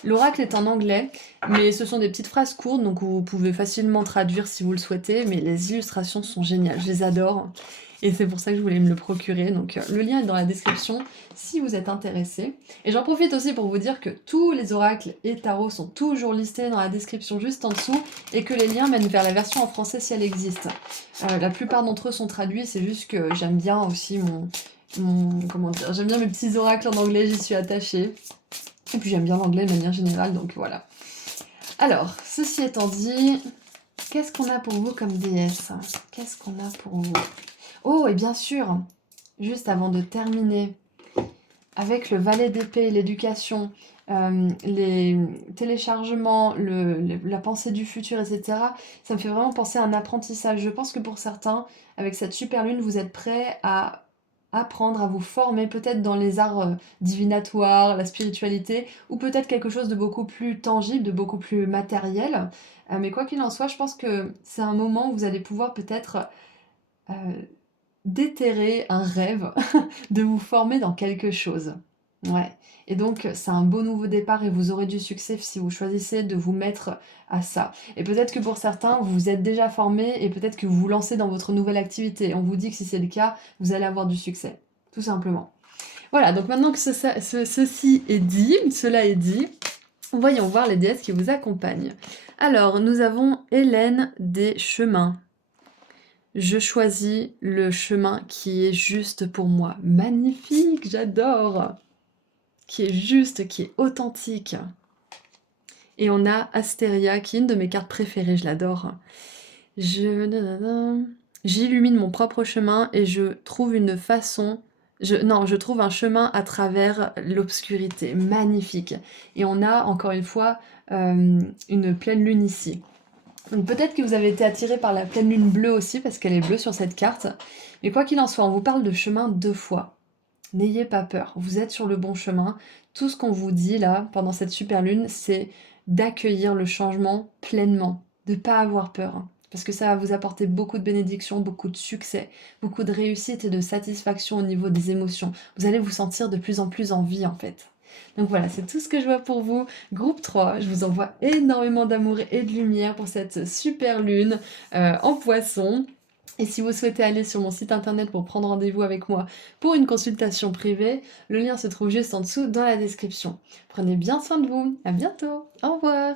L'oracle est en anglais, mais ce sont des petites phrases courtes, donc vous pouvez facilement traduire si vous le souhaitez, mais les illustrations sont géniales, je les adore. Et c'est pour ça que je voulais me le procurer, donc le lien est dans la description si vous êtes intéressé. Et j'en profite aussi pour vous dire que tous les oracles et tarots sont toujours listés dans la description juste en dessous, et que les liens mènent vers la version en français si elle existe. La plupart d'entre eux sont traduits, c'est juste que j'aime bien aussi comment dire, j'aime bien mes petits oracles en anglais, j'y suis attachée. Et puis j'aime bien l'anglais de manière générale, donc voilà. Alors, ceci étant dit, qu'est-ce qu'on a pour vous comme déesse? Qu'est-ce qu'on a pour vous? Oh, et bien sûr, juste avant de terminer, avec le valet d'épée, l'éducation, les téléchargements, la pensée du futur, etc., ça me fait vraiment penser à un apprentissage. Je pense que pour certains, avec cette super lune, vous êtes prêts à apprendre, à vous former peut-être dans les arts divinatoires, la spiritualité, ou peut-être quelque chose de beaucoup plus tangible, de beaucoup plus matériel. Mais quoi qu'il en soit, je pense que c'est un moment où vous allez pouvoir peut-être euh, déterrer un rêve, de vous former dans quelque chose. Ouais. Et donc, c'est un beau nouveau départ et vous aurez du succès si vous choisissez de vous mettre à ça. Et peut-être que pour certains, vous vous êtes déjà formé et peut-être que vous vous lancez dans votre nouvelle activité. On vous dit que si c'est le cas, vous allez avoir du succès. Tout simplement. Voilà, donc maintenant que ceci est dit, cela est dit, voyons voir les déesses qui vous accompagnent. Alors, nous avons Hélène des Chemins. Je choisis le chemin qui est juste pour moi. Magnifique, j'adore. Qui est juste, qui est authentique. Et on a Astéria, qui est une de mes cartes préférées, je l'adore. J'illumine mon propre chemin et je trouve une façon... je trouve un chemin à travers l'obscurité. Magnifique. Et on a, encore une fois, une pleine lune ici. Donc peut-être que vous avez été attiré par la pleine lune bleue aussi, parce qu'elle est bleue sur cette carte. Mais quoi qu'il en soit, on vous parle de chemin 2 fois. N'ayez pas peur, vous êtes sur le bon chemin. Tout ce qu'on vous dit là, pendant cette super lune, c'est d'accueillir le changement pleinement, de ne pas avoir peur, hein, parce que ça va vous apporter beaucoup de bénédictions, beaucoup de succès, beaucoup de réussite et de satisfaction au niveau des émotions. Vous allez vous sentir de plus en plus en vie en fait. Donc voilà, c'est tout ce que je vois pour vous. Groupe 3, je vous envoie énormément d'amour et de lumière pour cette super lune en poisson. Et si vous souhaitez aller sur mon site internet pour prendre rendez-vous avec moi pour une consultation privée, le lien se trouve juste en dessous dans la description. Prenez bien soin de vous, à bientôt, au revoir.